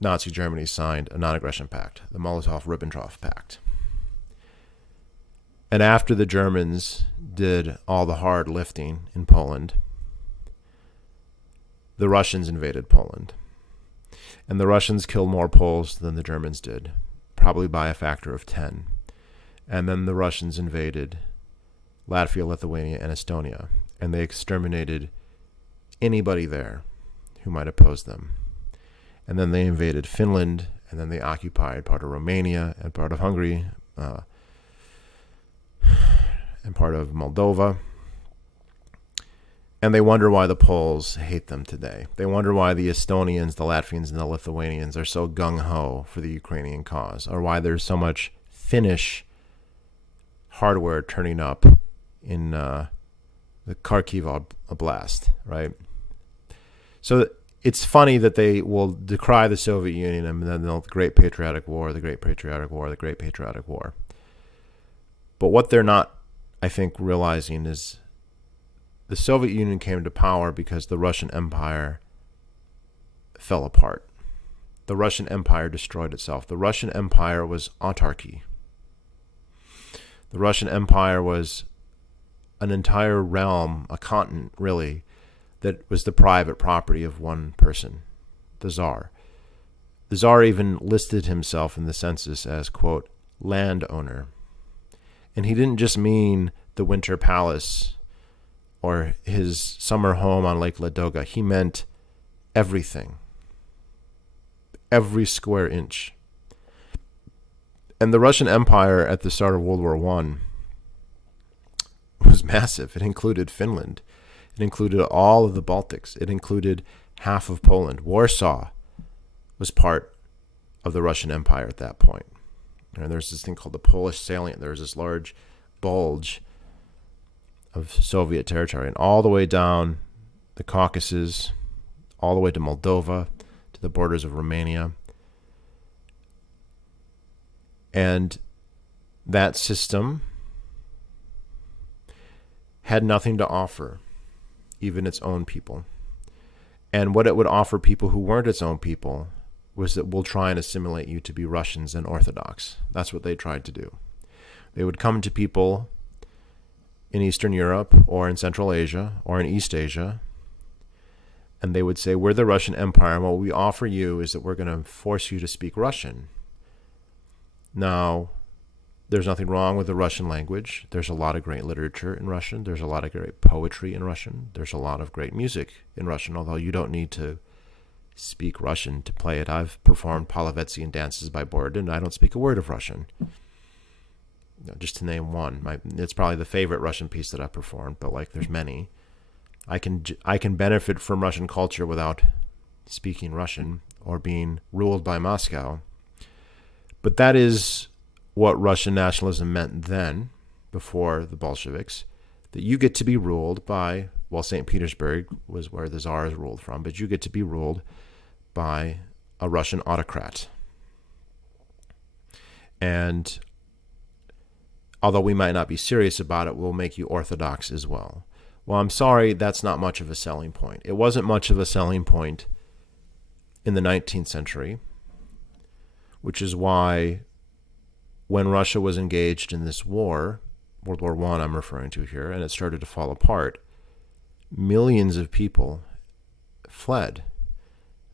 Nazi Germany signed a non-aggression pact, the Molotov-Ribbentrop Pact. And after the Germans did all the hard lifting in Poland, the Russians invaded Poland. And the Russians killed more Poles than the Germans did, probably by a factor of 10. And then the Russians invaded Latvia, Lithuania, and Estonia, and they exterminated anybody there who might oppose them. And then they invaded Finland, and then they occupied part of Romania and part of Hungary, and part of Moldova. And they wonder why the Poles hate them today. They wonder why the Estonians, the Latvians, and the Lithuanians are so gung-ho for the Ukrainian cause, or why there's so much Finnish hardware turning up in the Kharkiv Oblast, right? So it's funny that they will decry the Soviet Union and then the Great Patriotic War, the Great Patriotic War, the Great Patriotic War. But what they're not, I think, realizing is the Soviet Union came to power because the Russian Empire fell apart. The Russian Empire destroyed itself. The Russian Empire was autarky. The Russian Empire was an entire realm, a continent, really, that was the private property of one person, the Tsar. The Tsar even listed himself in the census as, quote, landowner. And he didn't just mean the Winter Palace or his summer home on Lake Ladoga. He meant everything. Every square inch. And the Russian Empire at the start of World War I was massive. It included Finland. It included all of the Baltics. It included half of Poland. Warsaw was part of the Russian Empire at that point. And there's this thing called the Polish salient. There's this large bulge of Soviet territory, and all the way down the Caucasus, all the way to Moldova, to the borders of Romania. And that system had nothing to offer even its own people. And what it would offer people who weren't its own people was that we'll try and assimilate you to be Russians and Orthodox. That's what they tried to do. They would come to people in Eastern Europe or in Central Asia or in East Asia, and they would say, we're the Russian Empire, and what we offer you is that we're going to force you to speak Russian. Now, there's nothing wrong with the Russian language. There's a lot of great literature in Russian. There's a lot of great poetry in Russian. There's a lot of great music in Russian, although you don't need to speak Russian to play it. I've performed Polovetzian dances by Borodin, and I don't speak a word of Russian. Just to name one. It's probably the favorite Russian piece that I've performed, but like there's many. I can benefit from Russian culture without speaking Russian or being ruled by Moscow. But that is what Russian nationalism meant then, before the Bolsheviks, that you get to be ruled by, well, St. Petersburg was where the Tsar is ruled from, but you get to be ruled by a Russian autocrat. And although we might not be serious about it, we'll make you Orthodox as well. Well, I'm sorry, that's not much of a selling point. It wasn't much of a selling point in the 19th century, which is why when Russia was engaged in this war, World War I I'm referring to here, and it started to fall apart, millions of people fled.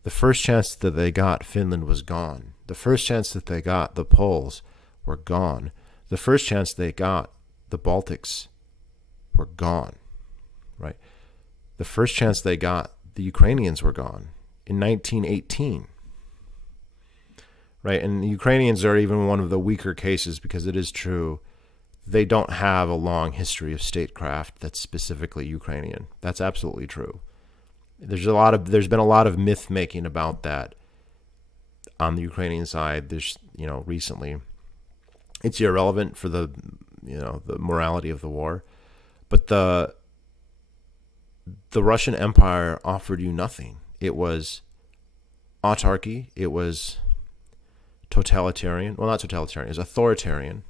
The first chance that they got, Finland was gone. The first chance that they got, the Poles were gone. The first chance they got, the Baltics were gone, right? The first chance they got, the Ukrainians were gone in 1918, right? And the Ukrainians are even one of the weaker cases because it is true they don't have a long history of statecraft that's specifically Ukrainian. That's absolutely true. There's been a lot of myth making about that on the Ukrainian side. There's, recently. It's irrelevant for the morality of the war, but the Russian Empire offered you nothing. It was autarky. It was totalitarian. Well, not totalitarian. It was authoritarian.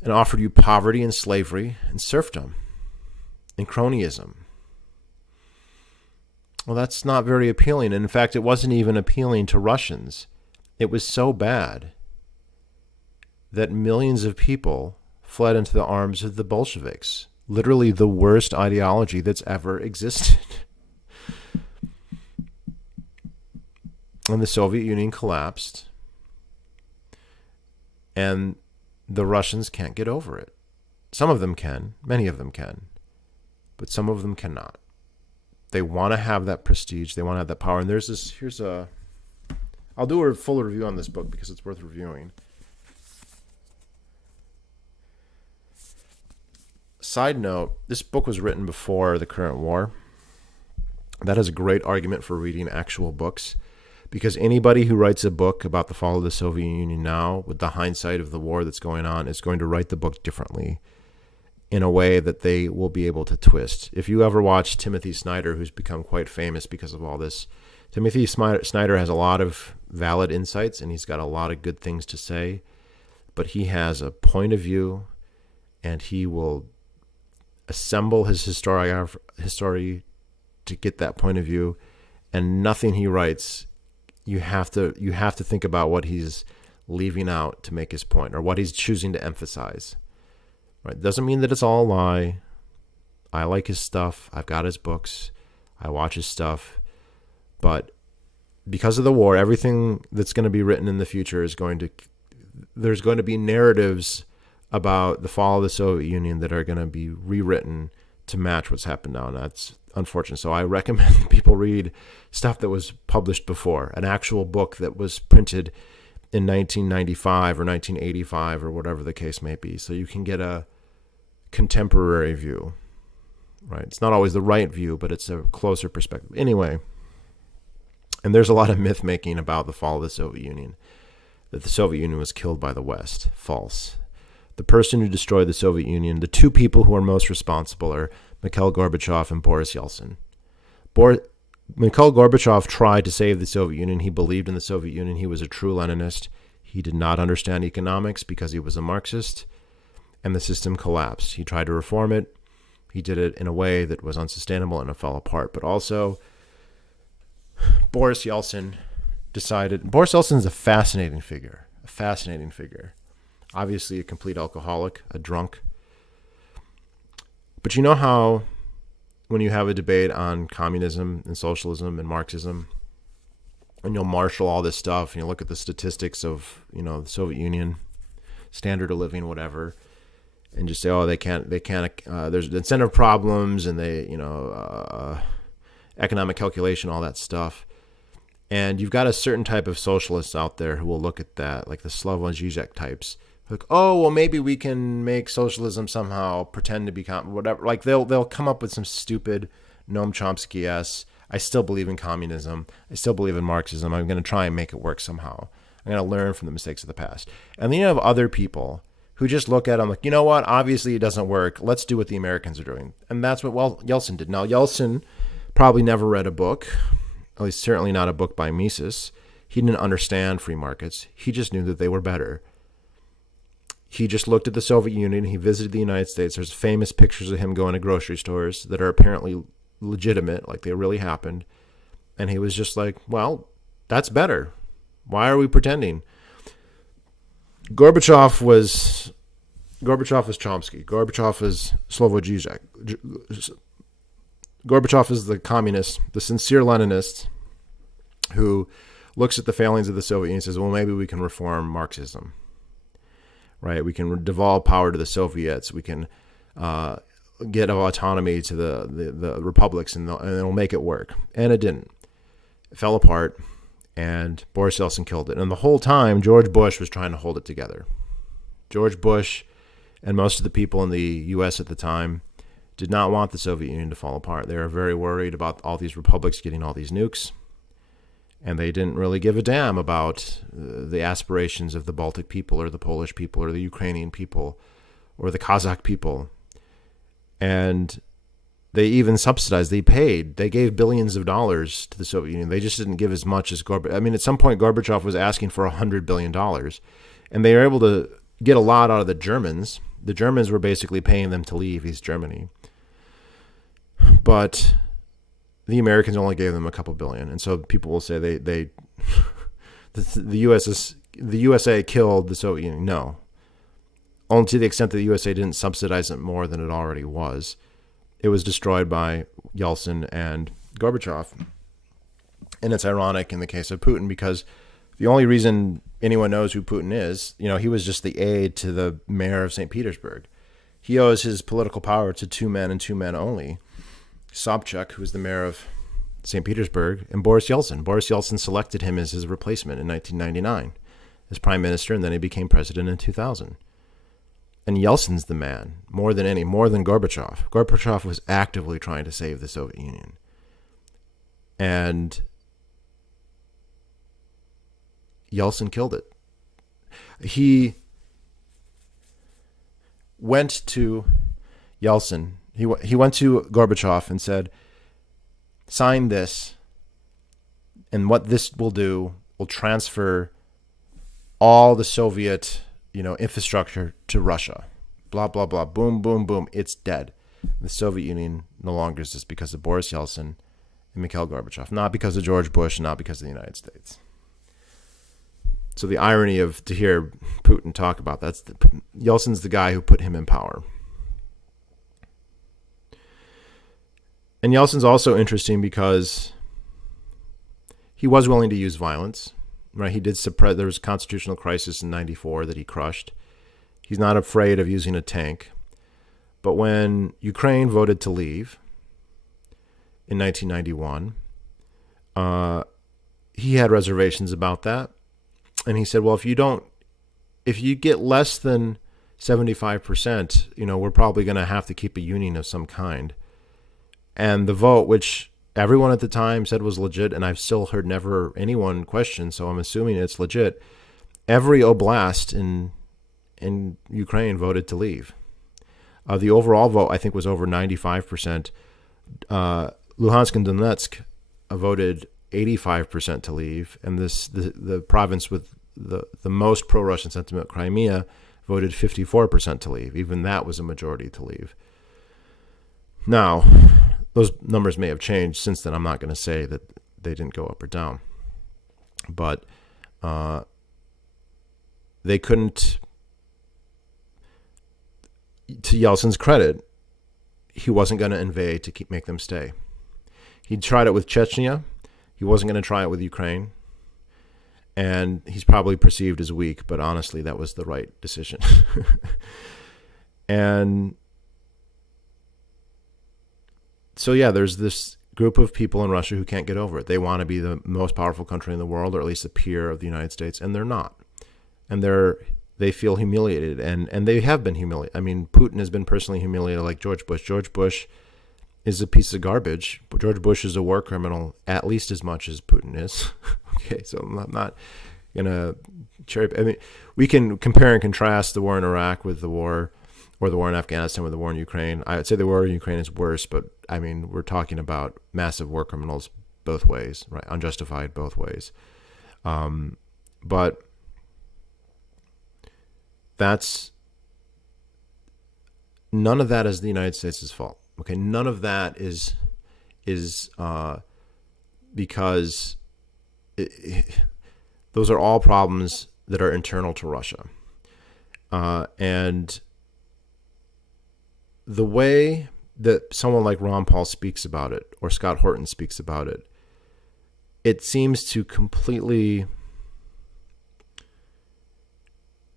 And offered you poverty and slavery and serfdom and cronyism. Well, that's not very appealing. And in fact, it wasn't even appealing to Russians. It was so bad that millions of people fled into the arms of the Bolsheviks. Literally the worst ideology that's ever existed. And the Soviet Union collapsed. And the Russians can't get over it. Some of them can. Many of them can. But some of them cannot. They want to have that prestige. They want to have that power. And I'll do a full review on this book because it's worth reviewing. Side note, this book was written before the current war. That is a great argument for reading actual books, because anybody who writes a book about the fall of the Soviet Union now, with the hindsight of the war that's going on, is going to write the book differently in a way that they will be able to twist. If you ever watch Timothy Snyder, who's become quite famous because of all this, Timothy Snyder has a lot of valid insights and he's got a lot of good things to say, but he has a point of view and he will assemble his history to get that point of view, and nothing he writes, you have to think about what he's leaving out to make his point or what he's choosing to emphasize. Right? Doesn't mean that it's all a lie. I like his stuff. I've got his books. I watch his stuff. But because of the war, everything that's going to be written in the future there's going to be narratives about the fall of the Soviet Union that are going to be rewritten to match what's happened now. And that's unfortunate. So I recommend people read stuff that was published before, an actual book that was printed in 1995 or 1985 or whatever the case may be. So you can get a contemporary view, right? It's not always the right view, but it's a closer perspective. Anyway, and there's a lot of myth making about the fall of the Soviet Union, that the Soviet Union was killed by the West. False. The person who destroyed the Soviet Union, the two people who are most responsible are Mikhail Gorbachev and Boris Yeltsin. Mikhail Gorbachev tried to save the Soviet Union. He believed in the Soviet Union. He was a true Leninist. He did not understand economics because he was a Marxist, and the system collapsed. He tried to reform it. He did it in a way that was unsustainable and it fell apart. But also, Boris Yeltsin is a fascinating figure. Obviously a complete alcoholic, a drunk. But you know how when you have a debate on communism and socialism and Marxism, and you'll marshal all this stuff and you look at the statistics of, the Soviet Union, standard of living, whatever, and just say, oh, they can't, there's incentive problems and economic calculation, all that stuff. And you've got a certain type of socialists out there who will look at that, like the Slavoj Žižek types. Like, oh, well, maybe we can make socialism somehow pretend to become whatever. Like they'll come up with some stupid Noam Chomsky-esque, I still believe in communism. I still believe in Marxism. I'm going to try and make it work somehow. I'm going to learn from the mistakes of the past. And then you have other people who just look at them like, you know what? Obviously it doesn't work. Let's do what the Americans are doing. And that's what Yeltsin did. Now, Yeltsin probably never read a book, at least certainly not a book by Mises. He didn't understand free markets. He just knew that they were better. He just looked at the Soviet Union. He visited the United States. There's famous pictures of him going to grocery stores that are apparently legitimate, like they really happened. And he was just like, well, that's better. Why are we pretending? Gorbachev was Chomsky. Gorbachev is Slavoj Žižek. Gorbachev is the communist, the sincere Leninist who looks at the failings of the Soviet Union and says, well, maybe we can reform Marxism. Right? We can devolve power to the Soviets. We can get autonomy to the republics, and it'll make it work. And it didn't. It fell apart, and Boris Yeltsin killed it. And the whole time, George Bush was trying to hold it together. George Bush and most of the people in the U.S. at the time did not want the Soviet Union to fall apart. They were very worried about all these republics getting all these nukes, and they didn't really give a damn about the aspirations of the Baltic people or the Polish people or the Ukrainian people or the Kazakh people. And they even subsidized, they gave billions of dollars to the Soviet Union. They just didn't give as much as Gorbachev. I mean, at some point, Gorbachev was asking for $100 billion, and they were able to get a lot out of the Germans. The Germans were basically paying them to leave East Germany. But the Americans only gave them a couple billion. And so people will say the USA killed the Soviet Union. No. Only to the extent that the USA didn't subsidize it more than it already was. It was destroyed by Yeltsin and Gorbachev. And it's ironic in the case of Putin because the only reason anyone knows who Putin is, he was just the aide to the mayor of St. Petersburg. He owes his political power to two men and two men only. Sobchak, who was the mayor of St. Petersburg, and Boris Yeltsin. Boris Yeltsin selected him as his replacement in 1999 as prime minister, and then he became president in 2000. And Yeltsin's the man, more than Gorbachev. Gorbachev was actively trying to save the Soviet Union. And Yeltsin killed it. He went to Yeltsin. He went to Gorbachev and said, sign this, and what this will do will transfer all the Soviet infrastructure to Russia. Blah, blah, blah. Boom, boom, boom. It's dead. The Soviet Union no longer exists because of Boris Yeltsin and Mikhail Gorbachev, not because of George Bush, not because of the United States. So the irony to hear Putin talk about Yeltsin's the guy who put him in power. And Yeltsin's also interesting because he was willing to use violence, right? He did suppress. There was a constitutional crisis in '94 that he crushed. He's not afraid of using a tank. But when Ukraine voted to leave in 1991, he had reservations about that. And he said, well, if you get less than 75%, we're probably going to have to keep a union of some kind. And the vote, which everyone at the time said was legit, and I've still heard never anyone question, so I'm assuming it's legit, every oblast in Ukraine voted to leave. The overall vote, I think, was over 95%. Luhansk and Donetsk voted 85% to leave, and the province with the most pro-Russian sentiment, Crimea, voted 54% to leave. Even that was a majority to leave. Now, those numbers may have changed since then. I'm not going to say that they didn't go up or down. But they couldn't, to Yeltsin's credit, he wasn't going to invade to make them stay. He tried it with Chechnya. He wasn't going to try it with Ukraine. And he's probably perceived as weak, but honestly, that was the right decision. And so, yeah, there's this group of people in Russia who can't get over it. They want to be the most powerful country in the world, or at least a peer of the United States, and they're not. And they feel humiliated, and they have been humiliated. I mean, Putin has been personally humiliated like George Bush. George Bush is a piece of garbage. George Bush is a war criminal at least as much as Putin is. Okay, so I'm not going to cherry. I mean, we can compare and contrast the war in Iraq with the war, or the war in Afghanistan with the war in Ukraine. I would say the war in Ukraine is worse, but I mean, we're talking about massive war criminals both ways, right? Unjustified both ways. But none of that is the United States' fault. Okay, none of that is because those are all problems that are internal to Russia. And the way that someone like Ron Paul speaks about it, or Scott Horton speaks about it, it seems to completely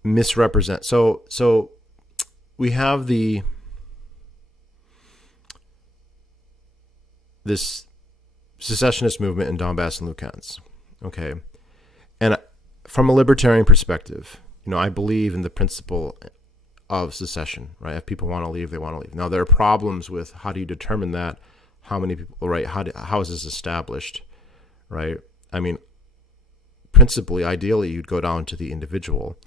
misrepresent. So we have this secessionist movement in Donbass and Luhansk. Okay. And from a libertarian perspective, I believe in the principle of secession, right? If people want to leave, they want to leave. Now, there are problems with how do you determine that? How many people, right? How is this established, right? I mean, principally, ideally, you'd go down to the individual.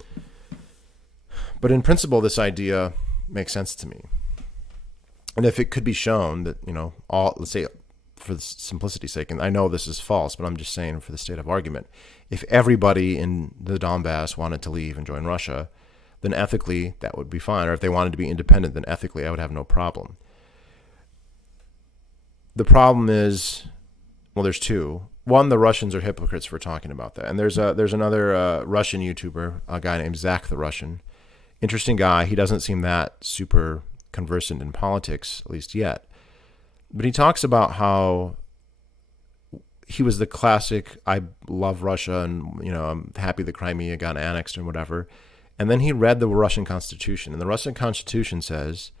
But in principle, this idea makes sense to me. And if it could be shown that, let's say, for the simplicity's sake, and I know this is false, but I'm just saying for the sake of argument, if everybody in the Donbass wanted to leave and join Russia, then ethically that would be fine. Or if they wanted to be independent, then ethically I would have no problem. The problem is, well, there's two. One, the Russians are hypocrites for talking about that. And there's another Russian YouTuber, a guy named Zach the Russian. Interesting guy. He doesn't seem that super conversant in politics, at least yet. But he talks about how he was the classic, I love Russia and, I'm happy that Crimea got annexed and whatever. And then he read the Russian Constitution. And the Russian Constitution says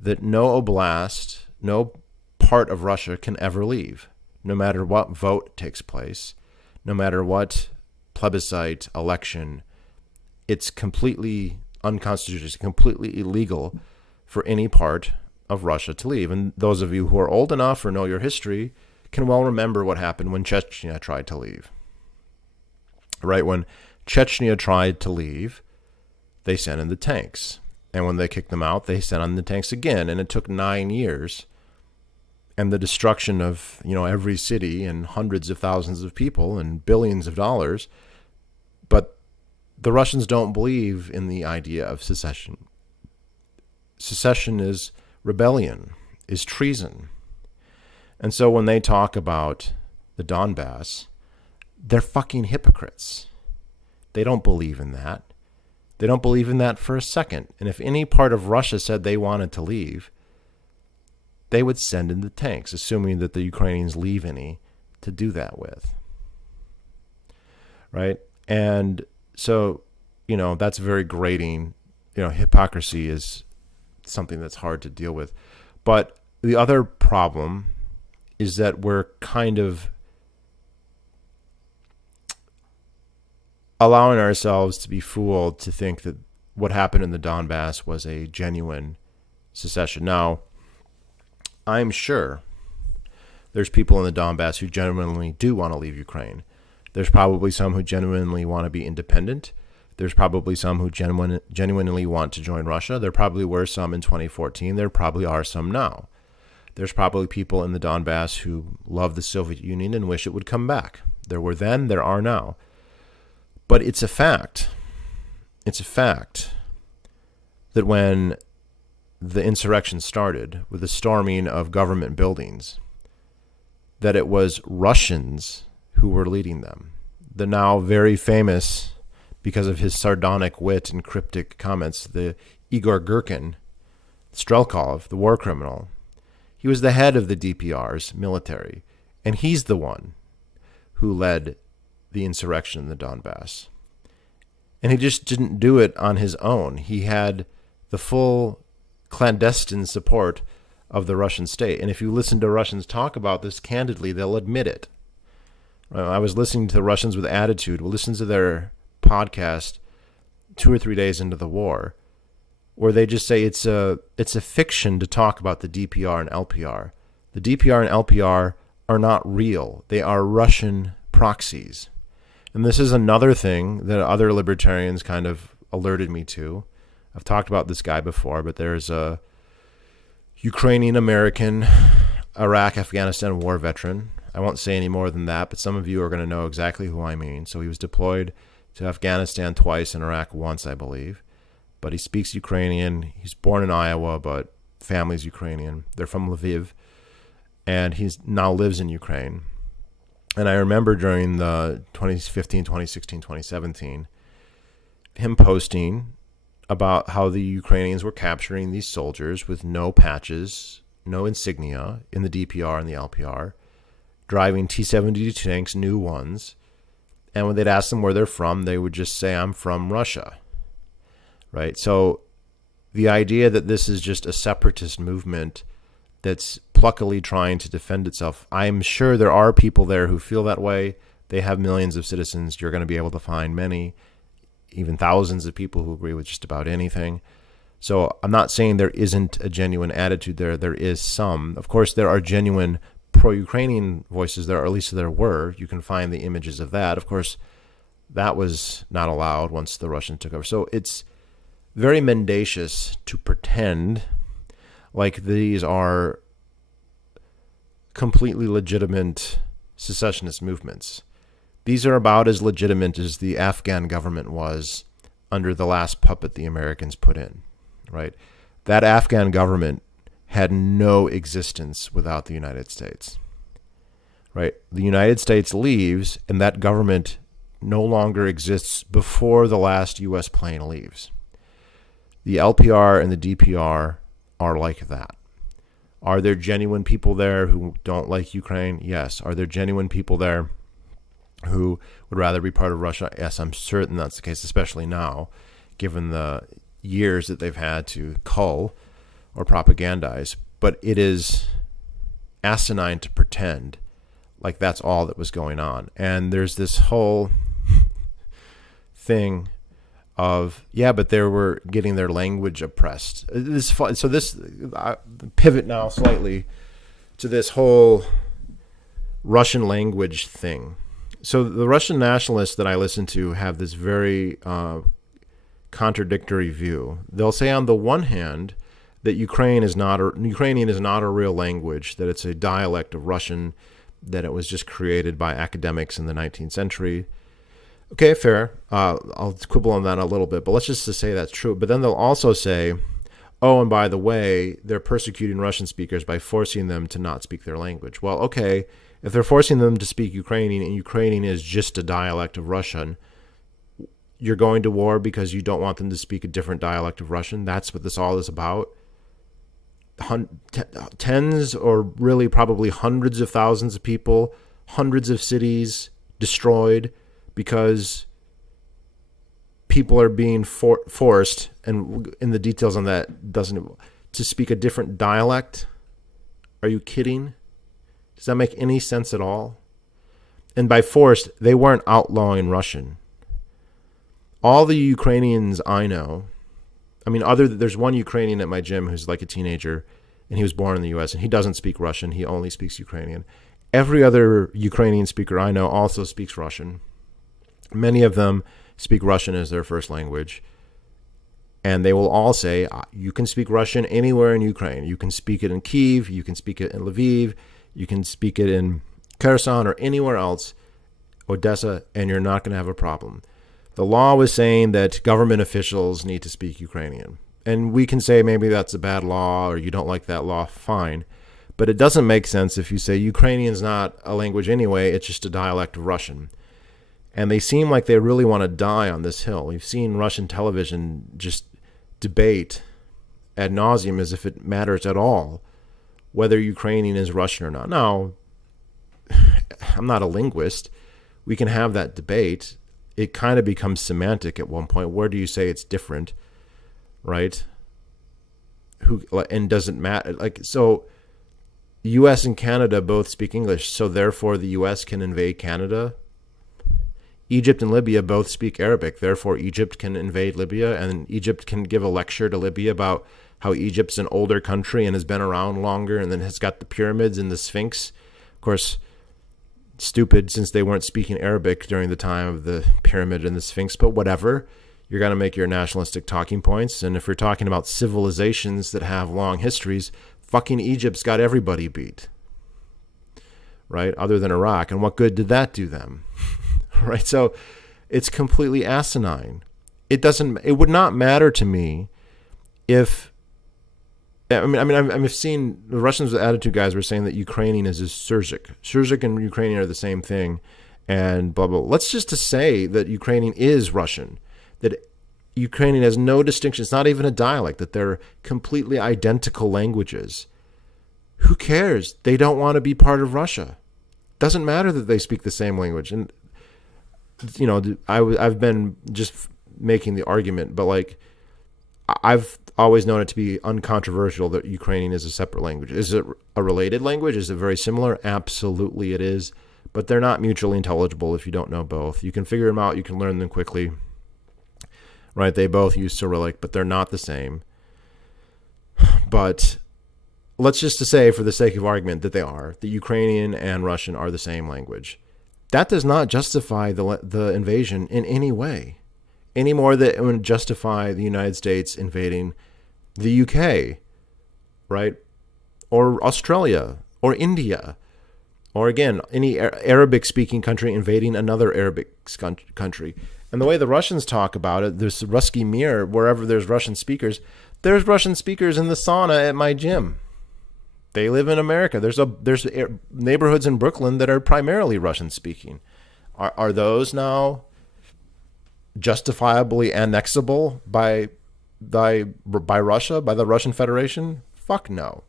that no oblast, no part of Russia can ever leave, no matter what vote takes place, no matter what plebiscite, election. It's completely unconstitutional. It's completely illegal for any part of Russia to leave. And those of you who are old enough or know your history can well remember what happened when Chechnya tried to leave. Right? When Chechnya tried to leave, they sent in the tanks. And when they kicked them out, they sent in the tanks again. And it took 9 years. And the destruction of, every city and hundreds of thousands of people and billions of dollars. But the Russians don't believe in the idea of secession. Secession is rebellion, is treason. And so when they talk about the Donbass, they're fucking hypocrites. They don't believe in that. They don't believe in that for a second. And if any part of Russia said they wanted to leave, they would send in the tanks, assuming that the Ukrainians leave any to do that with. Right? And so, that's very grating. Hypocrisy is something that's hard to deal with. But the other problem is that we're kind of allowing ourselves to be fooled to think that what happened in the Donbass was a genuine secession. Now, I'm sure there's people in the Donbass who genuinely do want to leave Ukraine. There's probably some who genuinely want to be independent. There's probably some who genuinely want to join Russia. There probably were some in 2014. There probably are some now. There's probably people in the Donbass who love the Soviet Union and wish it would come back. There were then, there are now. But it's a fact. It's a fact that when the insurrection started with the storming of government buildings, that it was Russians who were leading them. The now very famous, because of his sardonic wit and cryptic comments, the Igor Girkin, Strelkov, the war criminal, he was the head of the DPR's military, and he's the one who led the insurrection in the Donbass. And he just didn't do it on his own. He had the full clandestine support of the Russian state. And if you listen to Russians talk about this candidly, they'll admit it. I was listening to Russians with Attitude. We'll listen to their podcast 2 or 3 days into the war, where they just say it's a fiction to talk about the DPR and LPR. The DPR and LPR are not real. They are Russian proxies. And this is another thing that other libertarians kind of alerted me to. I've talked about this guy before, but there's a Ukrainian-American Iraq-Afghanistan war veteran. I won't say any more than that, but some of you are going to know exactly who I mean. So he was deployed to Afghanistan twice and Iraq once, I believe. But he speaks Ukrainian. He's born in Iowa, but family's Ukrainian. They're from Lviv. And he now lives in Ukraine. And I remember during the 2015, 2016, 2017, him posting about how the Ukrainians were capturing these soldiers with no patches, no insignia in the DPR and the LPR, driving T-72 tanks, new ones. And when they'd ask them where they're from, they would just say, I'm from Russia. Right? So the idea that this is just a separatist movement that's pluckily trying to defend itself, I'm sure there are people there who feel that way. They have millions of citizens. You're going to be able to find many. even thousands of people who agree with just about anything. So I'm not saying there isn't a genuine attitude there. There is some. Of course, there are genuine pro-Ukrainian voices there, or at least there were. You can find the images of that. Of course, that was not allowed once the Russians took over. So it's very mendacious to pretend like these are completely legitimate secessionist movements. These are about as legitimate as the Afghan government was under the last puppet the Americans put in, right? That Afghan government had no existence without the United States, right? The United States leaves, and that government no longer exists before the last U.S. plane leaves. The LPR and the DPR are like that. Are there genuine people there who don't like Ukraine? Yes. Are there genuine people there who would rather be part of Russia? Yes, I'm certain that's the case, especially now, given the years that they've had to cull or propagandize. But it is asinine to pretend like that's all that was going on. And there's this whole thing of, yeah, but they were getting their language oppressed. So this I pivot now slightly to this whole Russian language thing. So the Russian nationalists that I listen to have this very contradictory view. They'll say on the one hand that Ukrainian is not a real language, that it's a dialect of Russian, that it was just created by academics in the 19th century. Okay, fair. I'll quibble on that a little bit, but let's just say that's true. But then they'll also say, oh, and by the way, they're persecuting Russian speakers by forcing them to not speak their language. Well, okay, if they're forcing them to speak Ukrainian, and Ukrainian is just a dialect of Russian, you're going to war because you don't want them to speak a different dialect of Russian? That's what this all is about? Tens or really probably hundreds of thousands of people, hundreds of cities destroyed because people are being forced, and in the details on that to speak a different dialect? Are you kidding? Does that make any sense at all? And by forced, they weren't outlawing Russian. All the Ukrainians I know, I mean, there's one Ukrainian at my gym who's like a teenager, and he was born in the U.S., and he doesn't speak Russian. He only speaks Ukrainian. Every other Ukrainian speaker I know also speaks Russian. Many of them speak Russian as their first language, and they will all say, you can speak Russian anywhere in Ukraine. You can speak it in Kyiv, you can speak it in Lviv, you can speak it in Kherson or anywhere else, Odessa, and you're not going to have a problem. The law was saying that government officials need to speak Ukrainian. And we can say maybe that's a bad law or you don't like that law, fine. But it doesn't make sense if you say Ukrainian is not a language anyway, it's just a dialect of Russian. And they seem like they really want to die on this hill. We've seen Russian television just debate ad nauseum as if it matters at all whether Ukrainian is Russian or not. Now, I'm not a linguist. We can have that debate. It kind of becomes semantic at one point. Where do you say it's different, right? And doesn't matter. Like, so U.S. and Canada both speak English, so therefore the U.S. can invade Canada. Egypt and Libya both speak Arabic, therefore Egypt can invade Libya, and Egypt can give a lecture to Libya about how Egypt's an older country and has been around longer and then has got the pyramids and the Sphinx. Of course, stupid since they weren't speaking Arabic during the time of the pyramid and the Sphinx, but whatever. You're going to make your nationalistic talking points. And if we're talking about civilizations that have long histories, fucking Egypt's got everybody beat, right? Other than Iraq. And what good did that do them? Right? So it's completely asinine. It would not matter to me if, I've seen the Russians with attitude guys were saying that Ukrainian is Syriac. Syriac and Ukrainian are the same thing, and blah, blah, blah. Let's just to say that Ukrainian is Russian, that Ukrainian has no distinction. It's not even a dialect, that they're completely identical languages. Who cares? They don't want to be part of Russia. Doesn't matter that they speak the same language. And, you know, I've been just making the argument, but like, I've always known it to be uncontroversial that Ukrainian is a separate language. Is it a related language? Is it very similar? Absolutely it is. But they're not mutually intelligible if you don't know both. You can figure them out. You can learn them quickly. right? They both use Cyrillic, but they're not the same. But let's just to say, for the sake of argument, that they are. The Ukrainian and Russian are the same language. That does not justify the invasion in any way, any more than it would justify the United States invading the UK, right? Or Australia, or India, or again, any Arabic-speaking country invading another Arabic country. And the way the Russians talk about it, there's Ruski Mir, wherever there's Russian speakers, there's Russian speakers in the sauna at my gym. They live in America. There's neighborhoods in Brooklyn that are primarily Russian speaking. Are those now justifiably annexable by Russia, by the Russian Federation? Fuck no.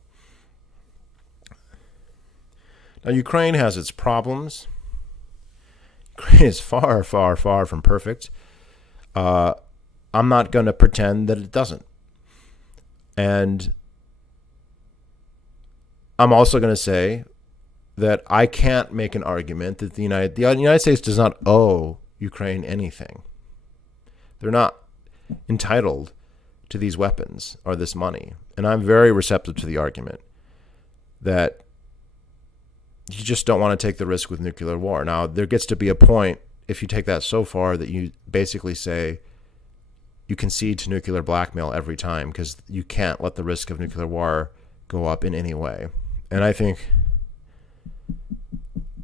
Now, Ukraine has its problems. Ukraine is far, far, far from perfect. I'm not going to pretend that it doesn't. And I'm also going to say that I can't make an argument that the United States does not owe Ukraine anything. They're not entitled to these weapons or this money. And I'm very receptive to the argument that you just don't want to take the risk with nuclear war. Now, there gets to be a point, if you take that so far, that you basically say you concede to nuclear blackmail every time, because you can't let the risk of nuclear war go up in any way. And I think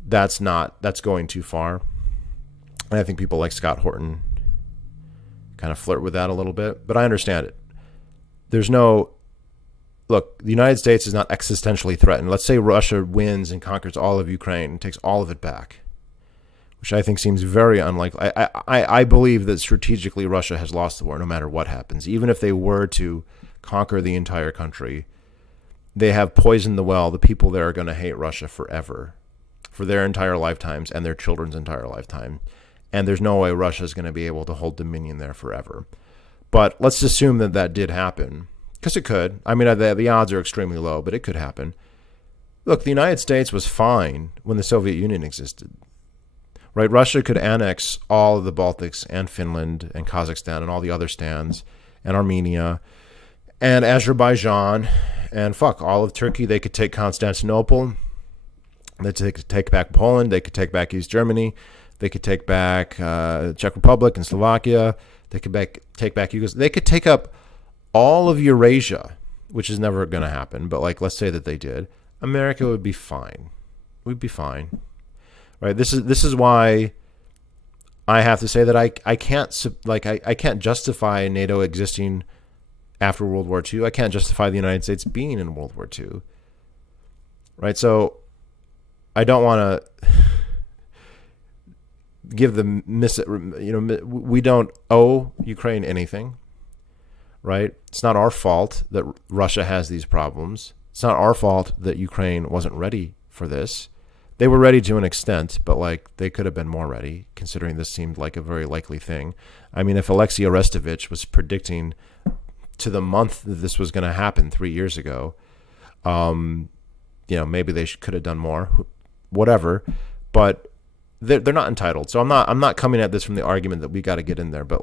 that's going too far. And I think people like Scott Horton kind of flirt with that a little bit, but I understand it. Look, the United States is not existentially threatened. Let's say Russia wins and conquers all of Ukraine and takes all of it back, which I think seems very unlikely. I believe that strategically Russia has lost the war no matter what happens. Even if they were to conquer the entire country, they have poisoned the well. The people there are going to hate Russia forever, for their entire lifetimes and their children's entire lifetime. And there's no way Russia is going to be able to hold dominion there forever. But let's assume that that did happen, because it could. I mean, the odds are extremely low, but it could happen. Look, the United States was fine when the Soviet Union existed, right? Russia could annex all of the Baltics and Finland and Kazakhstan and all the other stands and Armenia and Azerbaijan and all of Turkey. They could take Constantinople. They could take back Poland. They could take back East Germany. They could take back Czech Republic and Slovakia. They could take back Yugoslavia. They could take up all of Eurasia, which is never going to happen. But let's say that they did. America would be fine. We'd be fine, right? This is why I have to say that I can't justify NATO existing after World War II. I can't justify the United States being in World War II, right? So I don't want to give we don't owe Ukraine anything, right? It's not our fault that Russia has these problems. It's not our fault that Ukraine wasn't ready for this. They were ready to an extent, but they could have been more ready, considering this seemed like a very likely thing. I mean, if Alexei Arestovich was predicting to the month that this was going to happen 3 years ago, maybe they could have done more, whatever. But they're not entitled. So I'm not coming at this from the argument that we got to get in there, but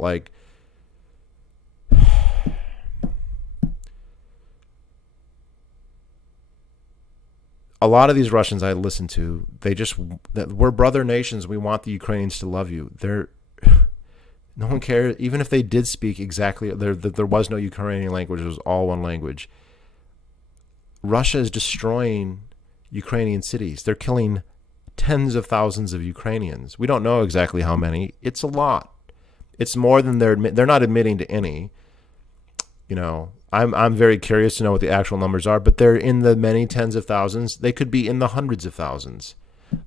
a lot of these Russians I listen to, we're brother nations. We want the Ukrainians to love you. No one cares. Even if they did speak exactly, there was no Ukrainian language. It was all one language. Russia is destroying Ukrainian cities. They're killing tens of thousands of Ukrainians. We don't know exactly how many. It's a lot. It's more than they're not admitting to any. I'm very curious to know what the actual numbers are, but they're in the many tens of thousands. They could be in the hundreds of thousands.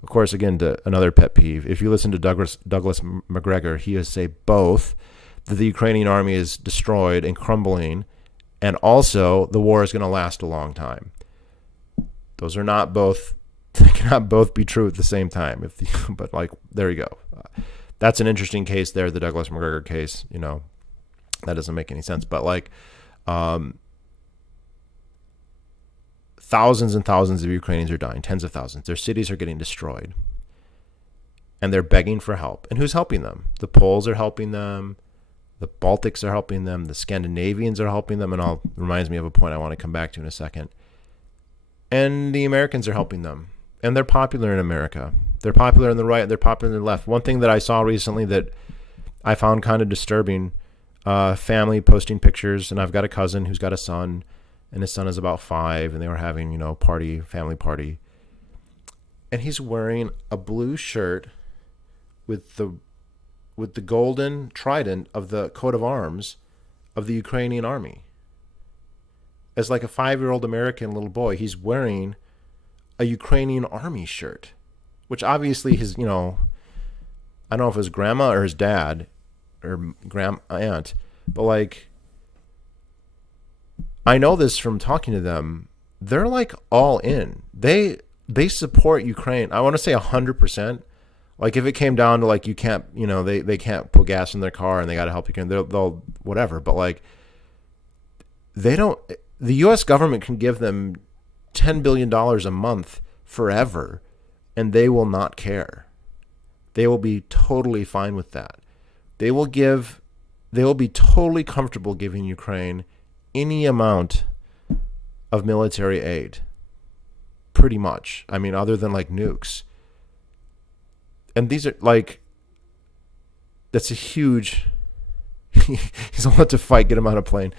Of course, again, to another pet peeve, if you listen to Douglas McGregor, he will say both that the Ukrainian army is destroyed and crumbling, and also the war is going to last a long time. Those are not both. They cannot both be true at the same time. But there you go. That's an interesting case there, the Douglas McGregor case. That doesn't make any sense. But thousands and thousands of Ukrainians are dying, tens of thousands. Their cities are getting destroyed. And they're begging for help. And who's helping them? The Poles are helping them. The Baltics are helping them. The Scandinavians are helping them. And reminds me of a point I want to come back to in a second. And the Americans are helping them. And they're popular in America. They're popular in the right. They're popular in the left. One thing that I saw recently that I found kind of disturbing, family posting pictures. And I've got a cousin who's got a son. And his son is about 5. And they were having, family party. And he's wearing a blue shirt with the golden trident of the coat of arms of the Ukrainian army. As like a 5-year-old American little boy, he's wearing a Ukrainian army shirt, which obviously his, I don't know if it was grandma or his dad or aunt, but like, I know this from talking to them. They're like all in. They support Ukraine. I want to say 100%. Like if it came down to like, you can't, they can't put gas in their car and they got to help Ukraine, they'll whatever. But like, the U.S. government can give them $10 billion a month forever, and they will not care. They will be totally fine with that. They will be totally comfortable giving Ukraine any amount of military aid. Pretty much. I mean, other than like nukes. And these are like, that's a huge, he's allowed to fight, get him on a plane.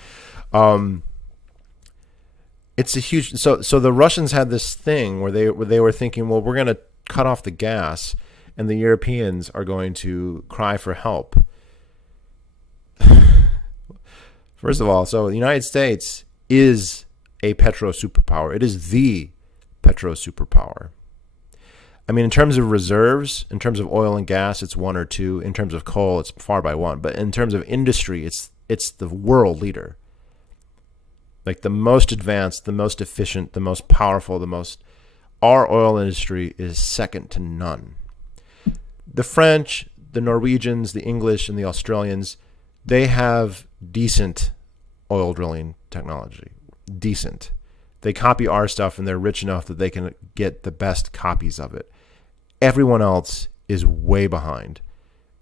It's a huge, so the Russians had this thing where they were thinking, well, we're going to cut off the gas and the Europeans are going to cry for help. First of all, so the United States is a petro superpower. It is the petro superpower. I mean, in terms of reserves, in terms of oil and gas, it's 1 or 2. In terms of coal, it's far by 1. But in terms of industry, it's the world leader. Like the most advanced, the most efficient, the most powerful, our oil industry is second to none. The French, the Norwegians, the English, and the Australians, they have decent oil drilling technology. Decent. They copy our stuff and they're rich enough that they can get the best copies of it. Everyone else is way behind.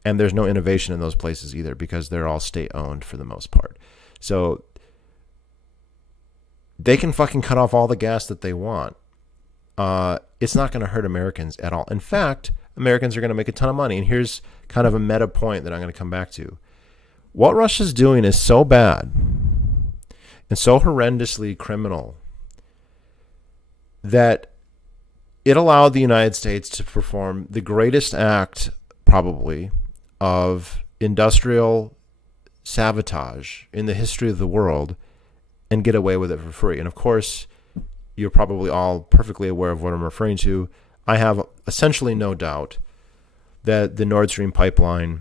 And there's no innovation in those places either because they're all state-owned for the most part. So they can fucking cut off all the gas that they want. It's not going to hurt Americans at all. In fact, Americans are going to make a ton of money. And here's kind of a meta point that I'm going to come back to. What Russia's doing is so bad and so horrendously criminal that it allowed the United States to perform the greatest act, probably, of industrial sabotage in the history of the world and get away with it for free. And of course, you're probably all perfectly aware of what I'm referring to. I have essentially no doubt that the Nord Stream pipeline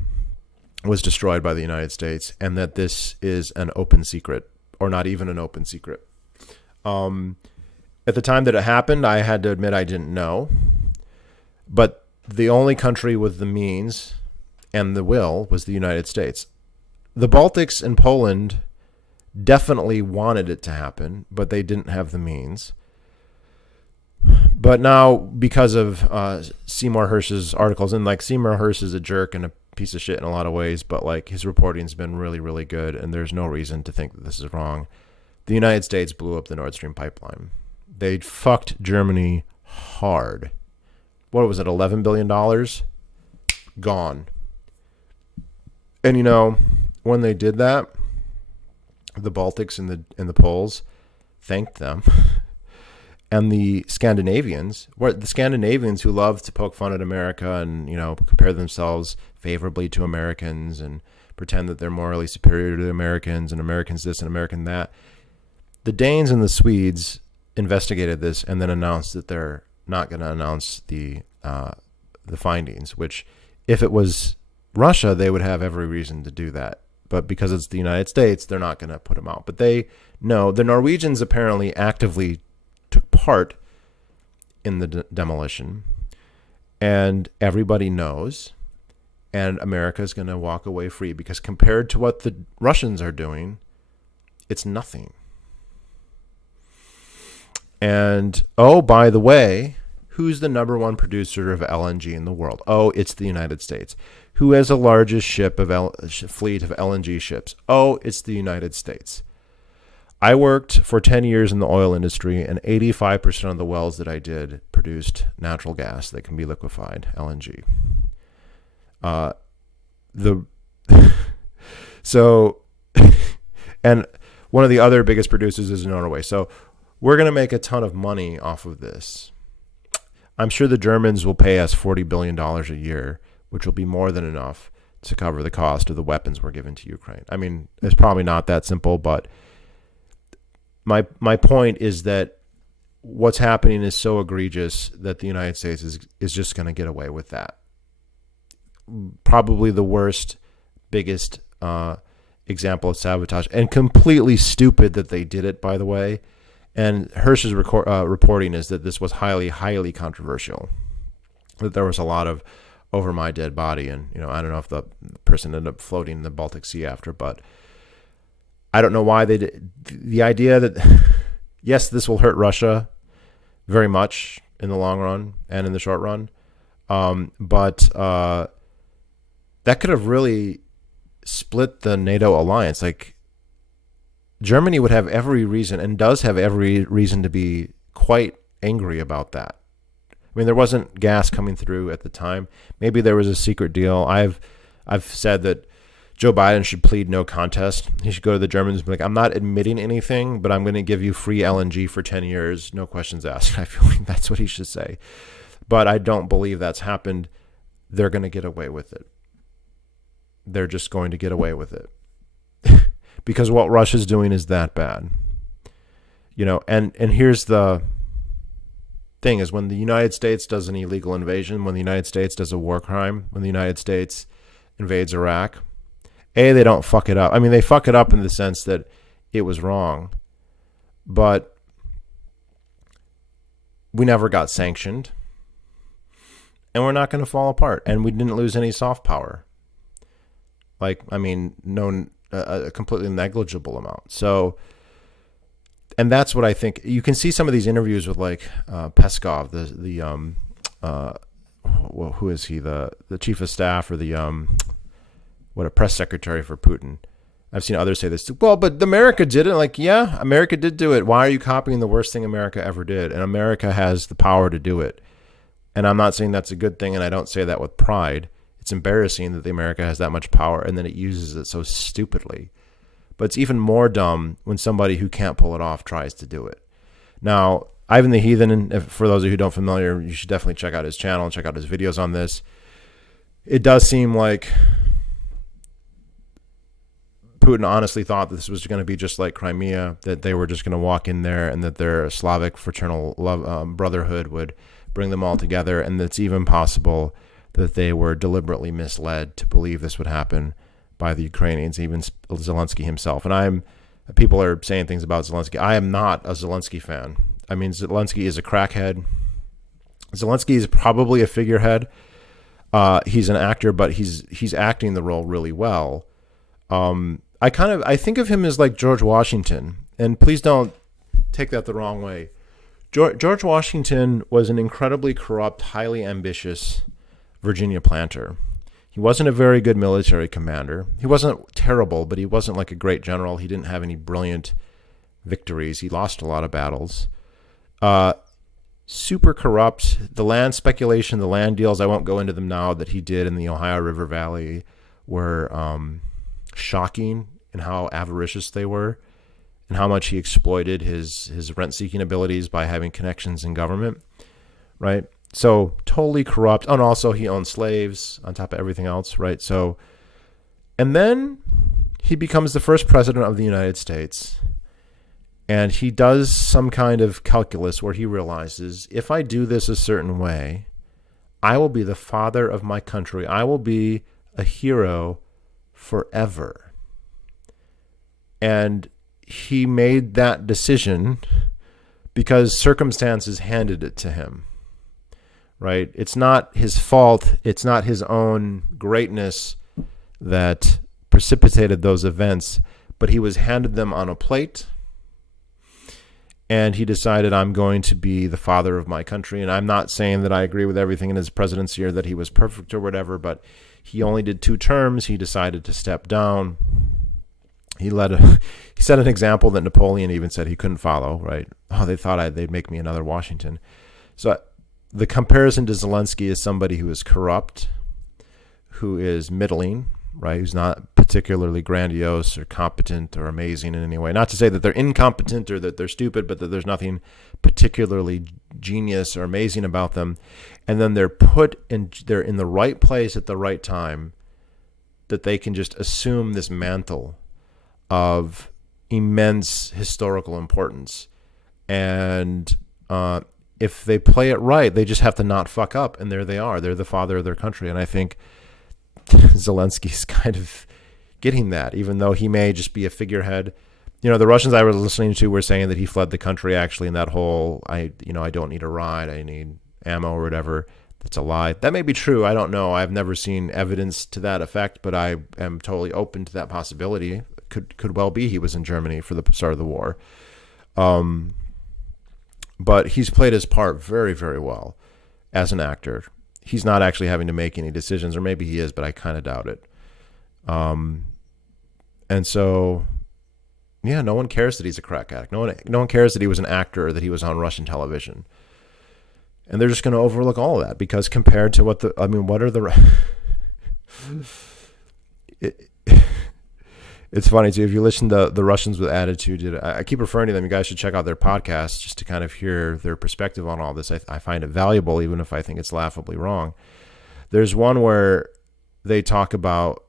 was destroyed by the United States and that this is an open secret, or not even an open secret. At the time that it happened, I had to admit I didn't know. But the only country with the means and the will was the United States. The Baltics and Poland definitely wanted it to happen, but they didn't have the means. But now, because of Seymour Hersh's articles, and like Seymour Hersh is a jerk and a piece of shit in a lot of ways, but like his reporting's been really, really good, and there's no reason to think that this is wrong. The United States blew up the Nord Stream pipeline. They fucked Germany hard. What was it, $11 billion? Gone. And when they did that, the Baltics and the Poles thanked them. And the Scandinavians who love to poke fun at America and, compare themselves favorably to Americans and pretend that they're morally superior to Americans and Americans this and American that. The Danes and the Swedes investigated this and then announced that they're not going to announce the findings, which if it was Russia, they would have every reason to do that. But because it's the United States, they're not going to put them out. But they know the Norwegians apparently actively took part in the demolition, and everybody knows, and America is going to walk away free because compared to what the Russians are doing, it's nothing. And, oh, by the way, Who's the number one producer of LNG in the world? Oh, it's the United States. Who has the largest fleet of LNG ships? Oh, it's the United States. I worked for 10 years in the oil industry, and 85% of the wells that I did produced natural gas that can be liquefied, LNG. And one of the other biggest producers is Norway. So we're going to make a ton of money off of this. I'm sure the Germans will pay us $40 billion a year, which will be more than enough to cover the cost of the weapons we're giving to Ukraine. I mean, it's probably not that simple, but my point is that what's happening is so egregious that the United States is just going to get away with that. Probably the worst, biggest example of sabotage, and completely stupid that they did it, by the way. And Hirsch's reporting is that this was highly, highly controversial, that there was a lot of over my dead body. And, I don't know if the person ended up floating in the Baltic Sea after, but I don't know why they did. The idea that, yes, this will hurt Russia very much in the long run and in the short run. But that could have really split the NATO alliance. Like, Germany would have every reason, and does have every reason, to be quite angry about that. I mean, there wasn't gas coming through at the time. Maybe there was a secret deal. I've said that Joe Biden should plead no contest. He should go to the Germans and be like, I'm not admitting anything, but I'm going to give you free LNG for 10 years, no questions asked. I feel like that's what he should say. But I don't believe that's happened. They're going to get away with it. They're just going to get away with it. Because what Russia's doing is that bad. And here's the thing is, when the United States does an illegal invasion, when the United States does a war crime, when the United States invades Iraq, they don't fuck it up. I mean, they fuck it up in the sense that it was wrong, but we never got sanctioned, and we're not going to fall apart, and we didn't lose any soft power. Like, I mean, a completely negligible amount. So, and that's what I think. You can see some of these interviews with Peskov, who is he? The chief of staff, or a press secretary for Putin. I've seen others say this too. Well, but America did it. Like, yeah, America did do it. Why are you copying the worst thing America ever did? And America has the power to do it. And I'm not saying that's a good thing, and I don't say that with pride. It's embarrassing that the America has that much power and then it uses it so stupidly. But it's even more dumb when somebody who can't pull it off tries to do it. Now, Ivan the Heathen, for those of you who don't familiar, you should definitely check out his channel and check out his videos on this. It does seem like Putin honestly thought that this was going to be just like Crimea, that they were just going to walk in there and that their Slavic fraternal brotherhood would bring them all together, and it's even possible that they were deliberately misled to believe this would happen by the Ukrainians, even Zelensky himself. And people are saying things about Zelensky. I am not a Zelensky fan. I mean, Zelensky is a crackhead. Zelensky is probably a figurehead. He's an actor, but he's acting the role really well. I think of him as like George Washington, and please don't take that the wrong way. George Washington was an incredibly corrupt, highly ambitious Virginia planter. He wasn't a very good military commander. He wasn't terrible, but he wasn't like a great general. He didn't have any brilliant victories. He lost a lot of battles. Super corrupt. The land speculation, the land deals, I won't go into them now, that he did in the Ohio River Valley were shocking in how avaricious they were and how much he exploited his rent-seeking abilities by having connections in government, right? So totally corrupt. And also he owned slaves on top of everything else, right? So, and then he becomes the first president of the United States, and he does some kind of calculus where he realizes, if I do this a certain way, I will be the father of my country. I will be a hero forever. And he made that decision because circumstances handed it to him. Right? It's not his fault. It's not his own greatness that precipitated those events, but he was handed them on a plate. and he decided, I'm going to be the father of my country. And I'm not saying that I agree with everything in his presidency or that he was perfect or whatever, but he only did 2 terms. He decided to step down. He set an example that Napoleon even said he couldn't follow, right? Oh, they thought they'd make me another Washington. So the comparison to Zelensky is somebody who is corrupt, who is middling, right? Who's not particularly grandiose or competent or amazing in any way. Not to say that they're incompetent or that they're stupid, but that there's nothing particularly genius or amazing about them. And then they're in the right place at the right time, that they can just assume this mantle of immense historical importance. And if they play it right, they just have to not fuck up, and there they are. They're the father of their country. And I think Zelensky's kind of getting that, even though he may just be a figurehead. You know, the Russians I was listening to were saying that he fled the country, actually, in that whole, I don't need a ride, I need ammo or whatever. That's a lie. That may be true. I don't know. I've never seen evidence to that effect, but I am totally open to that possibility. Could well be he was in Germany for the start of the war. But he's played his part very, very well as an actor. He's not actually having to make any decisions, or maybe he is, but I kind of doubt it. And so, yeah, no one cares that he's a crack addict. No one cares that he was an actor or that he was on Russian television. And they're just going to overlook all of that, because compared to what are the... It's funny, too. If you listen to the Russians with Attitude, I keep referring to them. You guys should check out their podcast just to kind of hear their perspective on all this. I find it valuable, even if I think it's laughably wrong. There's one where they talk about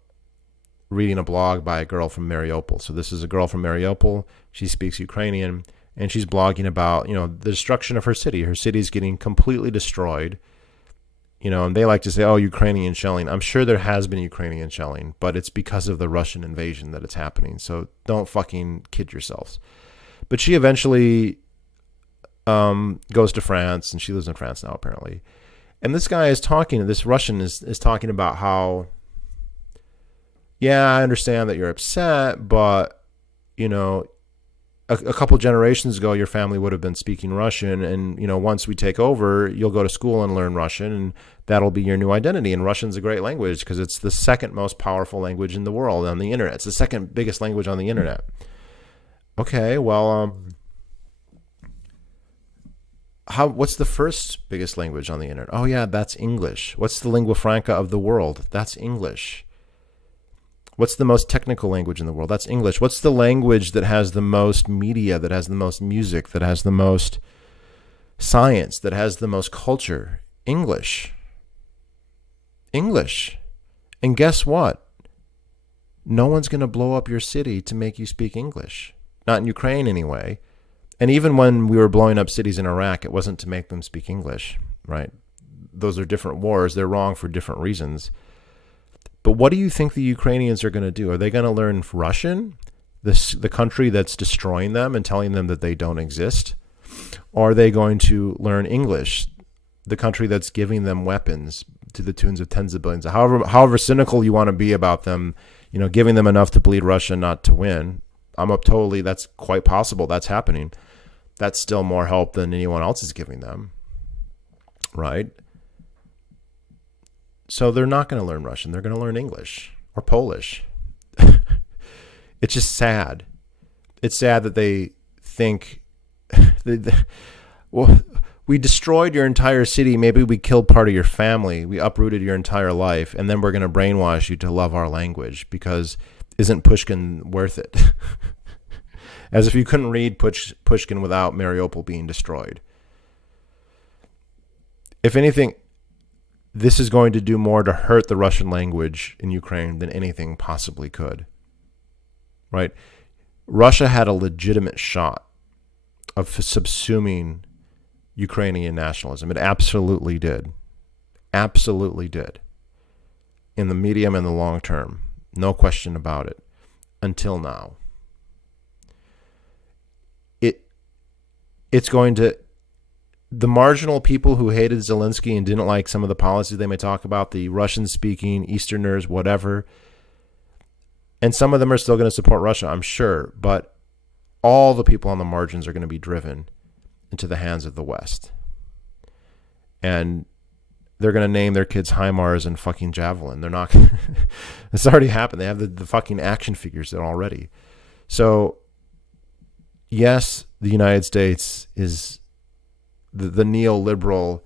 reading a blog by a girl from Mariupol. So this is a girl from Mariupol. She speaks Ukrainian, and she's blogging about, the destruction of her city. Her city's getting completely destroyed. And they like to say, oh, Ukrainian shelling. I'm sure there has been Ukrainian shelling, but it's because of the Russian invasion that it's happening. So don't fucking kid yourselves. But she eventually goes to France, and she lives in France now, apparently. And this guy is talking, this Russian is talking about how, yeah, I understand that you're upset, but, a couple generations ago, your family would have been speaking Russian, and once we take over, you'll go to school and learn Russian, and that'll be your new identity. And Russian's a great language because it's the second most powerful language in the world on the internet. It's the second biggest language on the internet. Okay, well, what's the first biggest language on the internet? Oh yeah, that's English. What's the lingua franca of the world? That's English. What's the most technical language in the world? That's English. What's the language that has the most media, that has the most music, that has the most science, that has the most culture? English. English. And guess what? No one's going to blow up your city to make you speak English. Not in Ukraine anyway. And even when we were blowing up cities in Iraq, it wasn't to make them speak English, right? Those are different wars. They're wrong for different reasons. But what do you think the Ukrainians are going to do? Are they going to learn Russian, the country that's destroying them and telling them that they don't exist? Or are they going to learn English, the country that's giving them weapons to the tunes of tens of billions? However cynical you want to be about them, giving them enough to bleed Russia not to win, that's quite possible. That's happening. That's still more help than anyone else is giving them, right? So they're not going to learn Russian. They're going to learn English or Polish. It's just sad. It's sad that they think, well, we destroyed your entire city. Maybe we killed part of your family. We uprooted your entire life. And then we're going to brainwash you to love our language because isn't Pushkin worth it? As if you couldn't read Pushkin without Mariupol being destroyed. If anything, this is going to do more to hurt the Russian language in Ukraine than anything possibly could, right? Russia had a legitimate shot of subsuming Ukrainian nationalism. It absolutely did. Absolutely did. In the medium and the long term. No question about it. Until now. It's going to... The marginal people who hated Zelensky and didn't like some of the policies they may talk about, the Russian-speaking, Easterners, whatever, and some of them are still going to support Russia, I'm sure, but all the people on the margins are going to be driven into the hands of the West. And they're going to name their kids HIMARS and fucking Javelin. They're not. It's already happened. They have the fucking action figures there already. So, yes, the United States is the neoliberal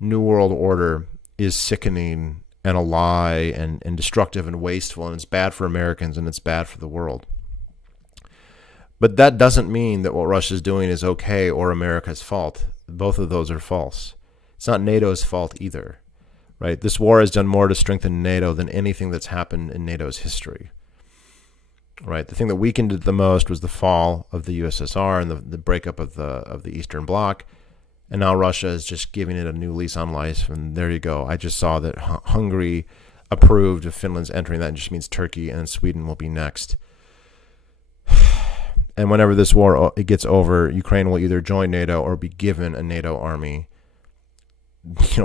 New World Order is sickening and a lie and destructive and wasteful, and it's bad for Americans and it's bad for the world. But that doesn't mean that what Russia's doing is okay or America's fault. Both of those are false. It's not NATO's fault either, right? This war has done more to strengthen NATO than anything that's happened in NATO's history, right? The thing that weakened it the most was the fall of the USSR and the breakup of the Eastern Bloc. And now Russia is just giving it a new lease on life. And there you go. I just saw that Hungary approved of Finland's entering. That just means Turkey and Sweden will be next. And whenever this war it gets over, Ukraine will either join NATO or be given a NATO army,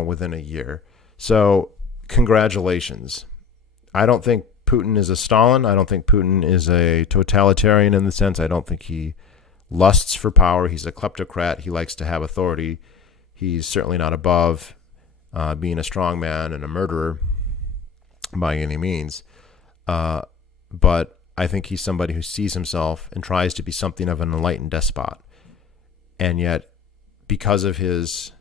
within a year. So congratulations. I don't think Putin is a Stalin. I don't think Putin is a totalitarian in the sense. I don't think he lusts for power. He's a kleptocrat. He likes to have authority. He's certainly not above being a strong man and a murderer by any means. But I think he's somebody who sees himself and tries to be something of an enlightened despot. And yet, because of his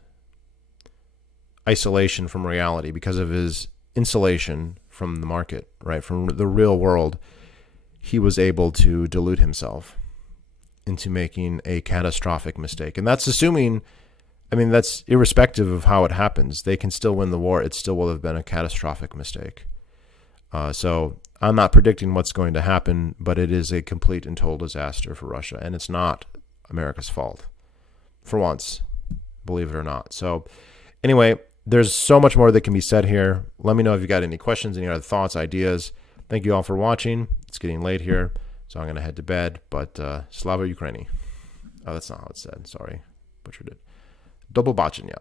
isolation from reality, because of his insulation from the market, right, from the real world, he was able to delude himself into making a catastrophic mistake. And that's assuming, that's irrespective of how it happens. They can still win the war. It still will have been a catastrophic mistake. So I'm not predicting what's going to happen, but it is a complete and total disaster for Russia. And it's not America's fault. For once, believe it or not. So anyway, there's so much more that can be said here. Let me know if you got any questions, any other thoughts, ideas. Thank you all for watching. It's getting late here, so I'm going to head to bed. But Slava Ukraini. Oh, that's not how it's said. Sorry. Butchered it. Do побачення.